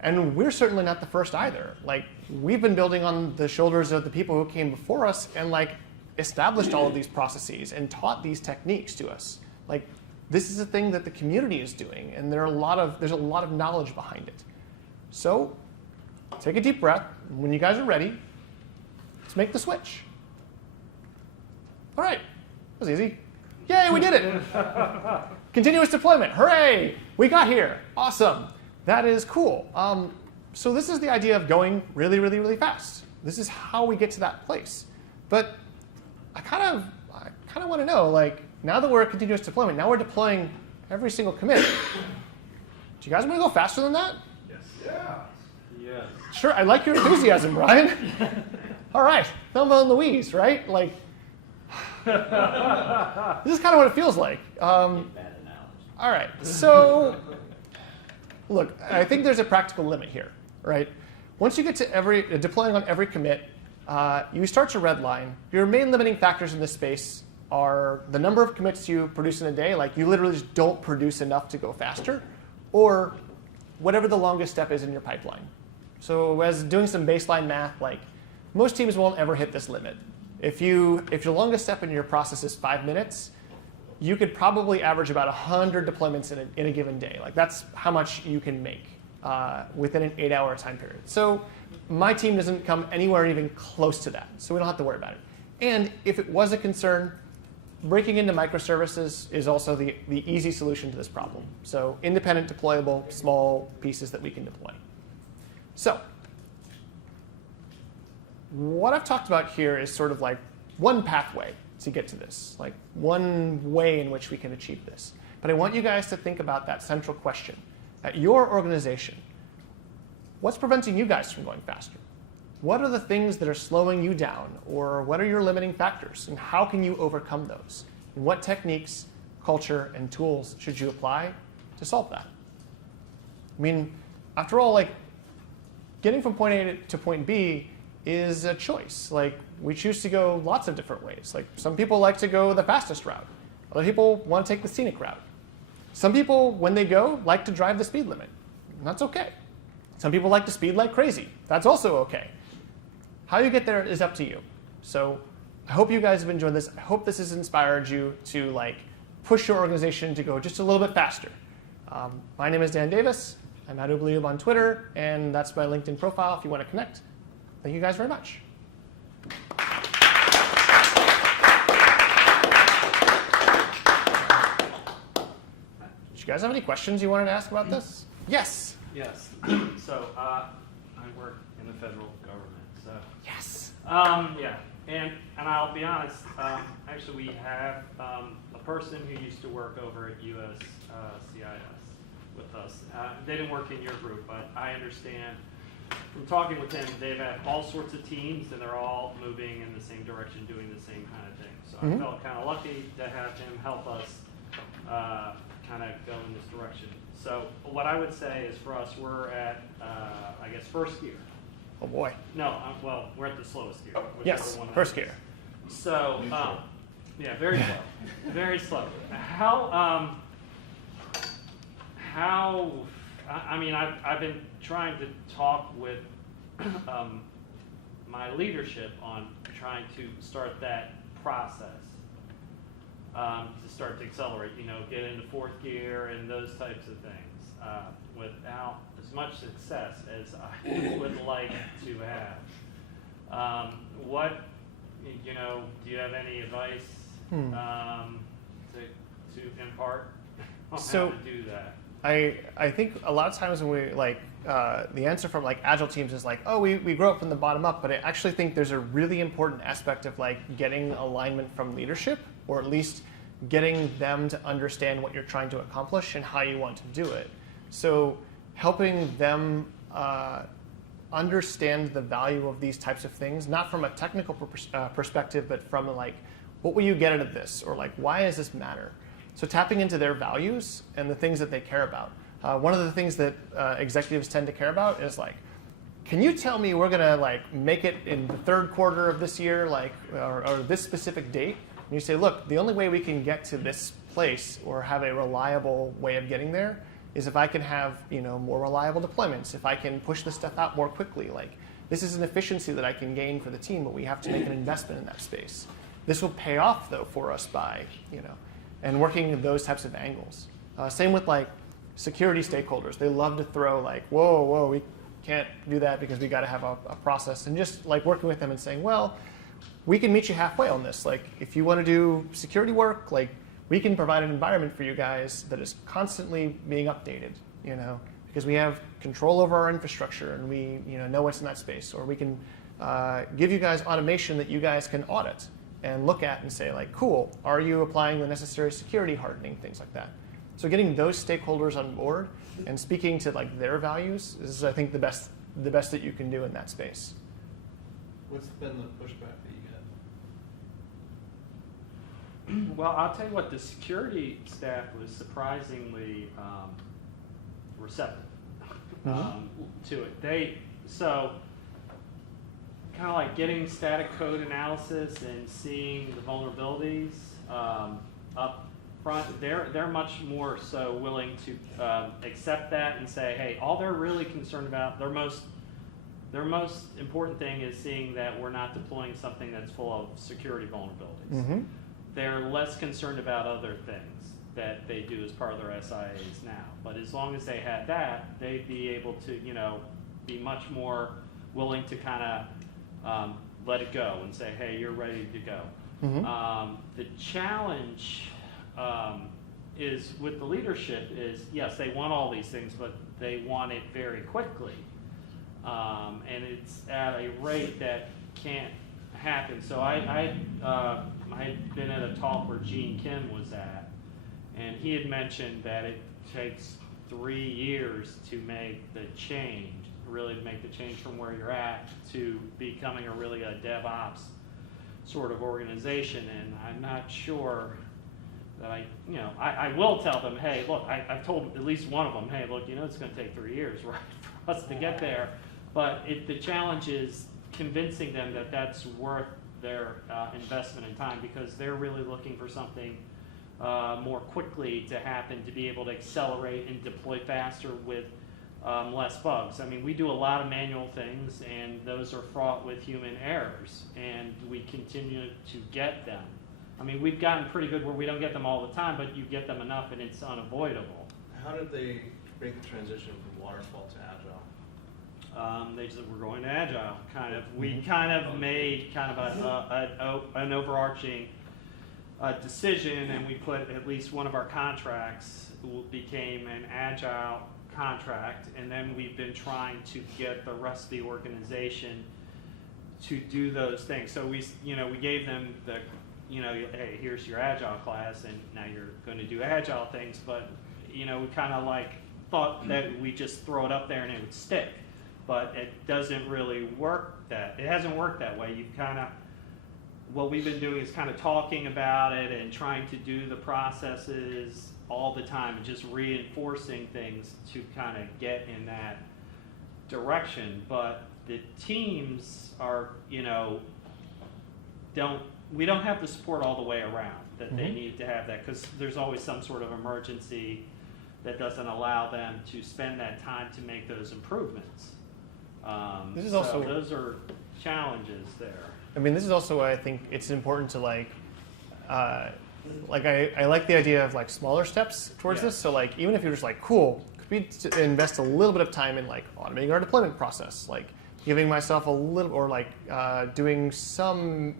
And we're certainly not the first either. Like, we've been building on the shoulders of the people who came before us and like established all of these processes and taught these techniques to us. Like, this is a thing that the community is doing, and there's a lot of knowledge behind it. So take a deep breath. When you guys are ready, let's make the switch. All right, that was easy. Yay, we did it. Continuous deployment, hooray, we got here, awesome. That is cool. So this is the idea of going really, really, really fast. This is how we get to that place. But I kind of want to know, like, now that we're at continuous deployment, now we're deploying every single commit. Do you guys want to go faster than that? Yes. Yeah. Yes. Sure, I like your enthusiasm, Brian. All right, Thelma and Louise, right? Like, this is kind of what it feels like. All right, so look, I think there's a practical limit here, right? Once you get to deploying on every commit, you start to redline. Your main limiting factors in this space are the number of commits you produce in a day, like you literally just don't produce enough to go faster, or whatever the longest step is in your pipeline. So as doing some baseline math, like most teams won't ever hit this limit. If your longest step in your process is 5 minutes, you could probably average about 100 deployments in a given day. Like that's how much you can make within an 8-hour time period. So my team doesn't come anywhere even close to that, so we don't have to worry about it. And if it was a concern, breaking into microservices is also the easy solution to this problem. So independent, deployable, small pieces that we can deploy. So what I've talked about here is sort of like one pathway to get to this, like one way in which we can achieve this. But I want you guys to think about that central question. At your organization, what's preventing you guys from going faster? What are the things that are slowing you down, or what are your limiting factors, and how can you overcome those? And what techniques, culture, and tools should you apply to solve that? I mean, after all, like getting from point A to point B is a choice. Like we choose to go lots of different ways. Like some people like to go the fastest route. Other people want to take the scenic route. Some people, when they go, like to drive the speed limit. And that's okay. Some people like to speed like crazy. That's also okay. How you get there is up to you. So I hope you guys have enjoyed this. I hope this has inspired you to like push your organization to go just a little bit faster. My name is Dan Davis. I'm at Oobleyoob on Twitter, and that's my LinkedIn profile if you want to connect. Thank you guys very much. Did you guys have any questions you wanted to ask about this? Yes. Yes. So I work in the federal government. So Yes. yeah, and I'll be honest. Actually, we have a person who used to work over at USCIS with us. They didn't work in your group, but I understand from talking with him, they've had all sorts of teams, and they're all moving in the same direction, doing the same kind of thing. So I felt kind of lucky to have him help us kind of go in this direction. So what I would say is for us, we're at, I guess, first gear. Oh boy. No, well, we're at the slowest gear. Yes, one that first is. gear. So, yeah, very slow, very slow. I mean, I've been trying to talk with my leadership on trying to start that process, to start to accelerate, get into fourth gear and those types of things, without as much success as I would like to have. Do you have any advice to impart? on So- how to do that. I think a lot of times when we the answer from like Agile teams is like, oh, we grow up from the bottom up, but I actually think there's a really important aspect of like getting alignment from leadership, or at least getting them to understand what you're trying to accomplish and how you want to do it. So helping them understand the value of these types of things, not from a technical perspective, but from like, what will you get out of this? Or like, why does this matter? So tapping into their values and the things that they care about. One of the things that executives tend to care about is like, can you tell me we're gonna like make it in the third quarter of this year, like, or this specific date? And you say, look, the only way we can get to this place or have a reliable way of getting there is if I can have more reliable deployments, if I can push this stuff out more quickly. Like, this is an efficiency that I can gain for the team, but we have to make an investment in that space. This will pay off though for us by and working those types of angles. Same with like security stakeholders. They love to throw like, whoa, we can't do that because we got to have a process. And just like working with them and saying, well, we can meet you halfway on this. Like, if you want to do security work, like, we can provide an environment for you guys that is constantly being updated, because we have control over our infrastructure and we know what's in that space. Or we can give you guys automation that you guys can audit and look at and say, like, cool, are you applying the necessary security hardening, things like that. So getting those stakeholders on board and speaking to like their values is, I think, the best that you can do in that space. What's been the pushback that you get? Well, I'll tell you what, the security staff was surprisingly receptive to it. So kind of like getting static code analysis and seeing the vulnerabilities up front, they're much more so willing to accept that and say, hey, all they're really concerned about, their most important thing is seeing that we're not deploying something that's full of security vulnerabilities. Mm-hmm. They're less concerned about other things that they do as part of their SIAs now. But as long as they had that, they'd be able to, be much more willing to kind of let it go and say, hey, you're ready to go. Mm-hmm. The challenge is with the leadership is, yes, they want all these things, but they want it very quickly. And it's at a rate that can't happen. So I had been at a talk where Gene Kim was at, and he had mentioned that it takes 3 years to make the change, really to make the change from where you're at to becoming a DevOps sort of organization. And I'm not sure that I will tell them, hey, look, I've told at least one of them, hey, look, it's going to take 3 years, right, for us to get there. But the challenge is convincing them that that's worth their investment in time, because they're really looking for something more quickly to happen, to be able to accelerate and deploy faster with less bugs. I mean, we do a lot of manual things, and those are fraught with human errors, and we continue to get them. I mean, we've gotten pretty good where we don't get them all the time, but you get them enough and it's unavoidable. How did they make the transition from waterfall to agile? They said we're going to Agile, kind of. We kind of made kind of an overarching decision, and we put at least one of our contracts became an Agile contract, and then we've been trying to get the rest of the organization to do those things. So we gave them the, hey, here's your Agile class, and now you're going to do Agile things, but we kind of like thought that we just throw it up there and it would stick. But it doesn't really work it hasn't worked that way. You've kind of, what we've been doing is kind of talking about it and trying to do the processes all the time and just reinforcing things to kind of get in that direction. But the teams are, we don't have the support all the way around that they need to have that, because there's always some sort of emergency that doesn't allow them to spend that time to make those improvements. This is so also, those are challenges there. I mean, this is also why I think it's important to I like the idea of like smaller steps towards this. So like, even if you're just like, cool, could we invest a little bit of time in like automating our deployment process, like giving myself a little, or like doing some,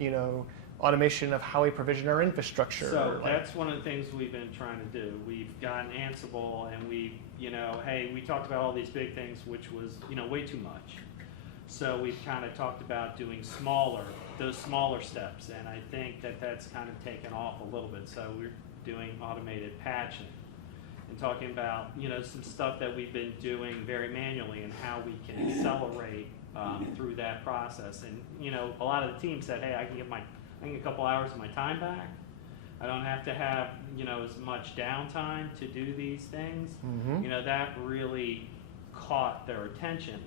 automation of how we provision our infrastructure. So that's one of the things we've been trying to do. We've gotten Ansible, and we, hey, we talked about all these big things, which was, way too much. So we've kind of talked about doing those smaller steps, and I think that that's kind of taken off a little bit. So we're doing automated patching and talking about, some stuff that we've been doing very manually and how we can accelerate through that process. And, a lot of the team said, hey, I can get a couple hours of my time back. I don't have to have, as much downtime to do these things. That really caught their attention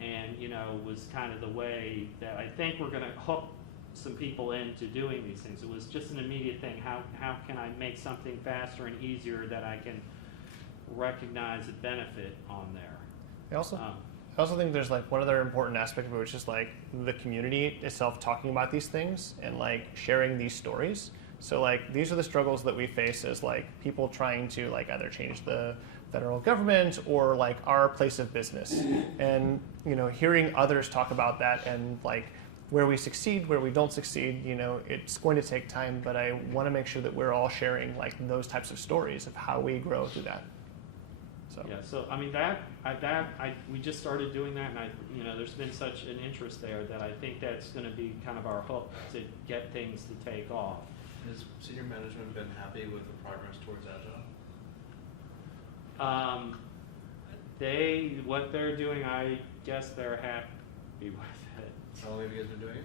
and, was kind of the way that I think we're going to hook some people into doing these things. It was just an immediate thing. How can I make something faster and easier that I can recognize a benefit on there? I also think there's one other important aspect of it, which is the community itself talking about these things and sharing these stories. So these are the struggles that we face as people trying to either change the federal government or our place of business, and hearing others talk about that and where we succeed, where we don't succeed. It's going to take time, but I want to make sure that we're all sharing those types of stories of how we grow through that. So. Yeah, so I mean we just started doing that, and there's been such an interest there that I think that's going to be kind of our hook to get things to take off. Has senior management been happy with the progress towards Agile? What they're doing, I guess they're happy with it. How long have you guys been doing it?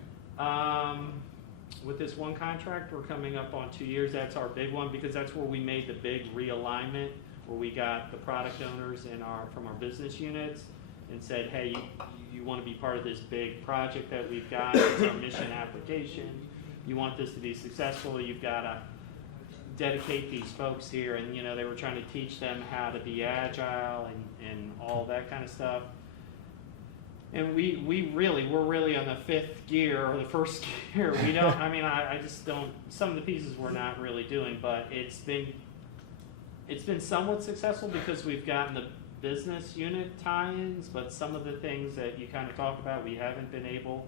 With this one contract, we're coming up on 2 years. That's our big one because that's where we made the big realignment, where we got the product owners from our business units and said, hey, you want to be part of this big project that we've got. It's our mission application. You want this to be successful, you've got to dedicate these folks here. And they were trying to teach them how to be agile and all that kind of stuff. And we're really on the fifth gear or the first gear. We don't, I just don't, some of the pieces we're not really doing, but it's been somewhat successful because we've gotten the business unit tie-ins, but some of the things that you kind of talk about, we haven't been able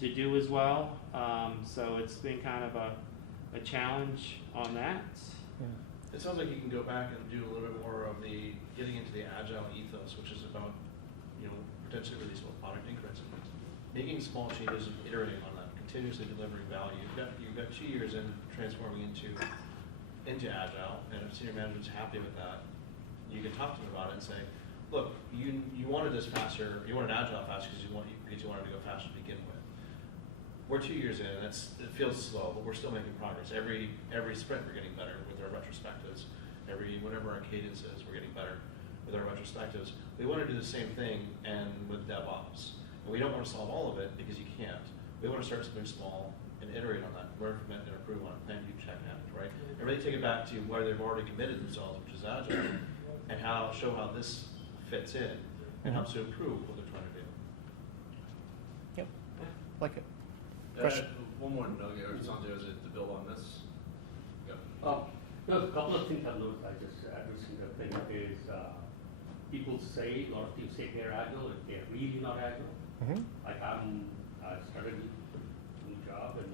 to do as well. So it's been kind of a challenge on that. Yeah. It sounds like you can go back and do a little bit more of the getting into the Agile ethos, which is about, potentially really small product increments, making small changes and iterating on that, continuously delivering value. You've got 2 years in transforming into Agile, and if senior management's happy with that, you can talk to them about it and say, look, you wanted this faster, you wanted Agile faster because you wanted to go faster to begin with. We're 2 years in, and it feels slow, but we're still making progress. Every sprint we're getting better with our retrospectives. Whatever our cadence is, we're getting better with our retrospectives. We want to do the same thing and with DevOps. And we don't want to solve all of it because you can't. We want to start something small and iterate on that, learn from it and improve on it. Then you check it out, right? And really take it back to where they've already committed themselves, which is Agile, and show how this fits in and helps to improve what they're trying to do. Yep, like it. Question? One more nugget or something to build on this. No, a couple of things I've noticed. I just addressing the thing is people say, a lot of teams say they're agile, and they're really not agile. Like I started a new job, and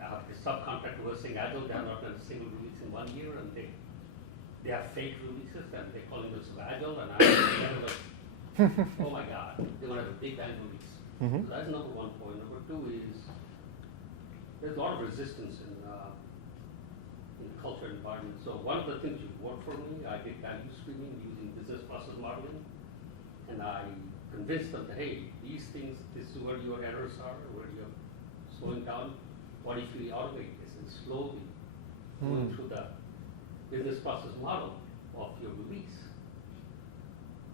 I have a subcontractor who was saying agile. They have not done a single release in 1 year, and they have fake releases, and they're calling themselves agile. And I'm like, oh my God, they want to have a big bang release. So that's number one point. Number two is there's a lot of resistance in the culture environment. So one of the things that worked for me, I did value streaming using business process modeling, and I convinced them that, hey, these things, this is where your errors are, where you're slowing down. What if we automate this and slowly going through the business process model of your release,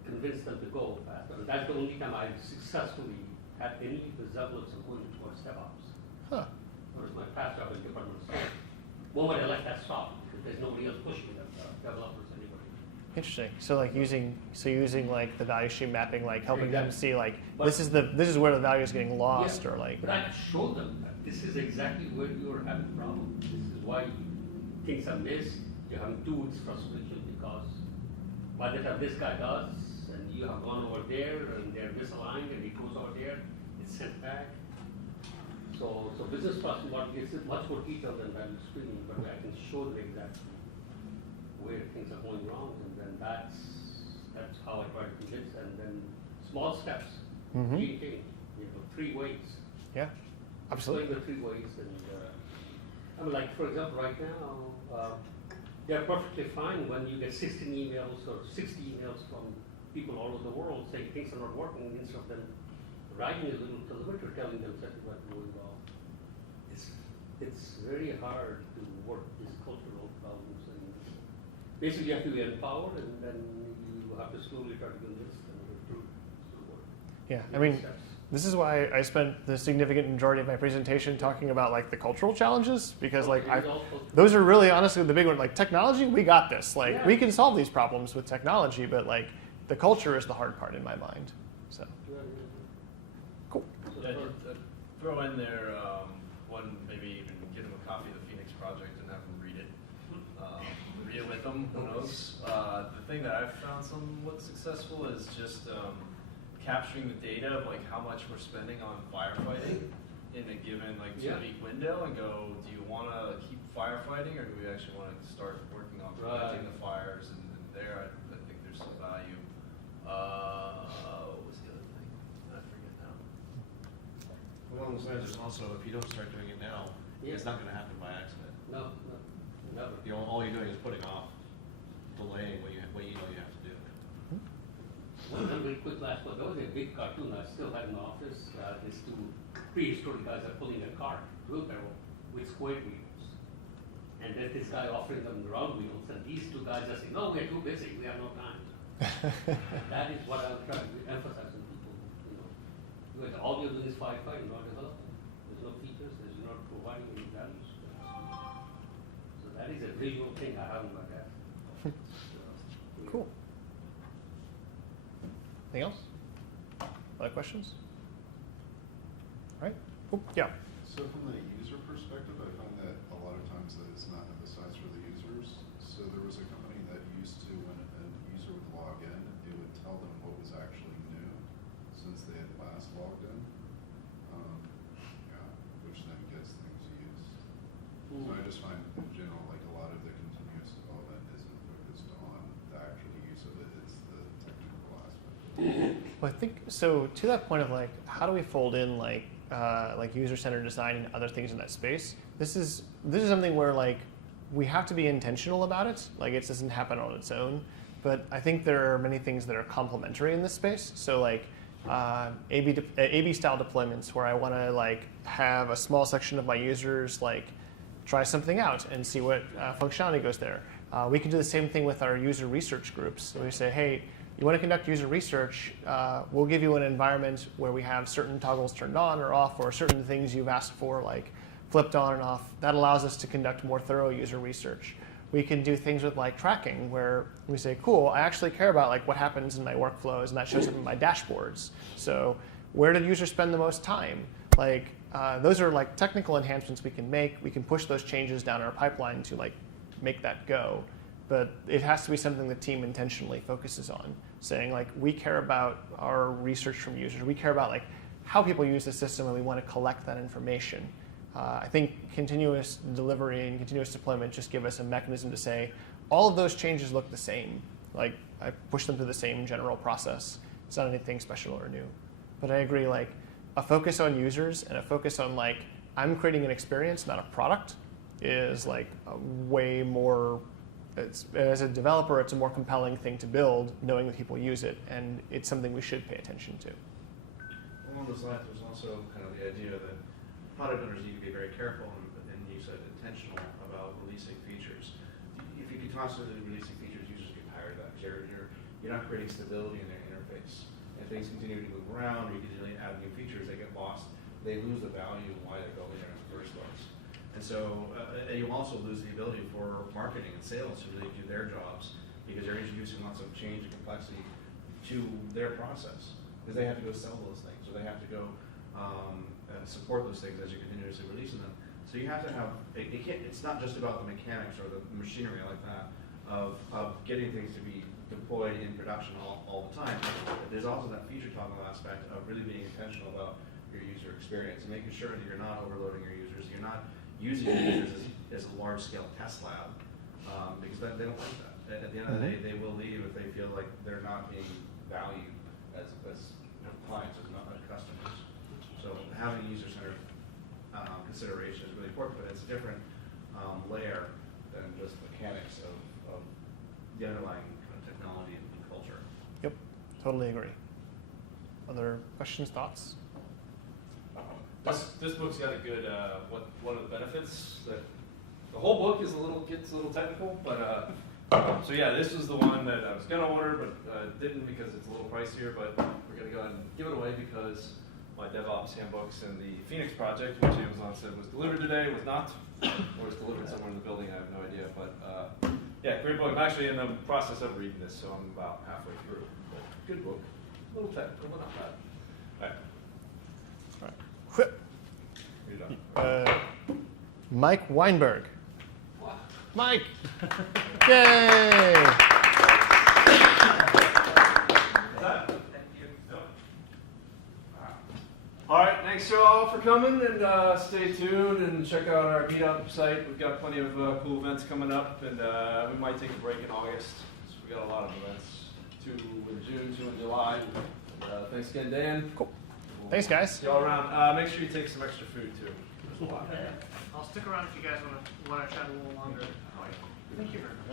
convince them to go faster. And that's the only time I successfully had any resemblance of going towards DevOps. Whereas my past job in department of sales, the moment I left that stopped because there's nobody else pushing them, developers, anybody. Interesting. So using the value stream mapping, helping them see But this is where the value is getting lost, yeah, or But I show them that this is exactly where you're having problems. This is why things are missed. You're having 2 weeks frustration because by the time this guy does, and you have gone over there, and they're misaligned, and he goes over there, it's sent back. So business process model gives it much more detail than value screening, but I can show them exactly where things are going wrong, and then that's how I try to convince. And then small steps, changing, 3 ways. Yeah, absolutely. Explain the 3 ways, and I mean, like for example, right now, they're perfectly fine when you get 16 emails or 60 emails from people all over the world saying things are not working, instead of them writing a little telemeter telling them that it went really well. It's very hard to work these cultural problems, and basically you have to be empowered, and then you have to slowly try to convince them to work. Yeah, I mean, this is why I spent the significant majority of my presentation talking about like the cultural challenges, because like those are really honestly the big one. Like technology, we got this. Like we can solve these problems with technology, but like the culture is the hard part in my mind. So cool. Yeah, throw in there one, maybe even give them a copy of the Phoenix Project and have them read it. Read it with them, who knows? The thing that I've found somewhat successful is just capturing the data of like how much we're spending on firefighting in a given like 2-week window, and go, do you want to keep firefighting, or do we actually want to start working on preventing the fires? And there, I think there's some value. What was the other thing? I forget now. Along those lines, there's also, if you don't start doing it now, it's not going to happen by accident. No, never. All you're doing is putting off, delaying what you know you have to do. One very quick last one. There was a big cartoon I still had in the office. These 2 prehistoric guys are pulling a cart, wheelbarrow, with square wheels. And there's this guy offering them the round wheels, and these 2 guys are saying, no, we're too busy, we have no time. That is what I was trying to emphasize to people. All you're doing is firefighting, not developing. There's no features, there's not providing any values. So that is a visual thing I have in my desk. Cool. Anything else? Other questions? All right. Cool. Yeah. So from the user perspective, I find that a lot of times that it's not emphasized for the users. So there was a company that used to, when a user would log in, it would tell them what was actually new since they had last logged in, which then gets things used. So I just find in general, like a lot of the continuous development isn't focused on the actual use of it, it's the technical aspect. Well, I think so. To that point of like, how do we fold in like user-centered design and other things in that space? This is something where like we have to be intentional about it. Like it doesn't happen on its own. But I think there are many things that are complementary in this space. So like A/B style deployments, where I want to like have a small section of my users like try something out and see what functionality goes there. We can do the same thing with our user research groups. So we say, hey, you want to conduct user research, we'll give you an environment where we have certain toggles turned on or off, or certain things you've asked for, like flipped on and off. That allows us to conduct more thorough user research. We can do things with like tracking, where we say, cool, I actually care about like what happens in my workflows, and that shows up in my dashboards. So where did users spend the most time? Like those are like technical enhancements we can make. We can push those changes down our pipeline to like make that go. But it has to be something the team intentionally focuses on, saying like, we care about our research from users. We care about like how people use the system, and we want to collect that information. I think continuous delivery and continuous deployment just give us a mechanism to say, all of those changes look the same. Like I push them through the same general process. It's not anything special or new. But I agree, like a focus on users and a focus on like, I'm creating an experience, not a product, is like a way more, as a developer, it's a more compelling thing to build, knowing that people use it, and it's something we should pay attention to. Along those lines, there's also kind of the idea that product owners need to be very careful, and you said intentional about releasing features. If you keep constantly releasing features, users get tired of that, because you're not creating stability in their interface. If things continue to move around, or you continue to add new features, they get lost. They lose the value of why they're going there in the first place. And so you also lose the ability for marketing and sales to really do their jobs, because they're introducing lots of change and complexity to their process, because they have to go sell those things, or they have to go support those things as you're continuously releasing them. So you have to have, it's not just about the mechanics or the machinery like that of getting things to be deployed in production all the time. But there's also that feature toggle aspect of really being intentional about your user experience and making sure that you're not overloading your users, you're not using your users as a large-scale test lab, because they don't like that. At the end of the day, they will leave if they feel like they're not being valued as clients, as not as customers. So having user-centered consideration is really important, but it's a different layer than just mechanics of the underlying kind of technology and culture. Yep, totally agree. Other questions, thoughts? This book's got a good, one of the benefits that, the whole book gets a little technical, but, so yeah, this was the one that I was gonna order, but didn't because it's a little pricier, but we're gonna go ahead and give it away because my DevOps handbooks and the Phoenix project, which Amazon said was delivered today, was not, or was delivered somewhere in the building, I have no idea, but, yeah, great book. I'm actually in the process of reading this, so I'm about halfway through. But good book, a little technical, but not bad. All right. You're done. Mike Weinberg. Mike! Yay! All right, thanks you all for coming, and stay tuned and check out our meetup site. We've got plenty of cool events coming up, and we might take a break in August. So we got a lot of events, 2 in June, 2 in July. Thanks again, Dan. Cool. Thanks, guys. See y'all around. Make sure you take some extra food too. There's a lot. I'll stick around if you guys want to chat a little longer. Thank you very much.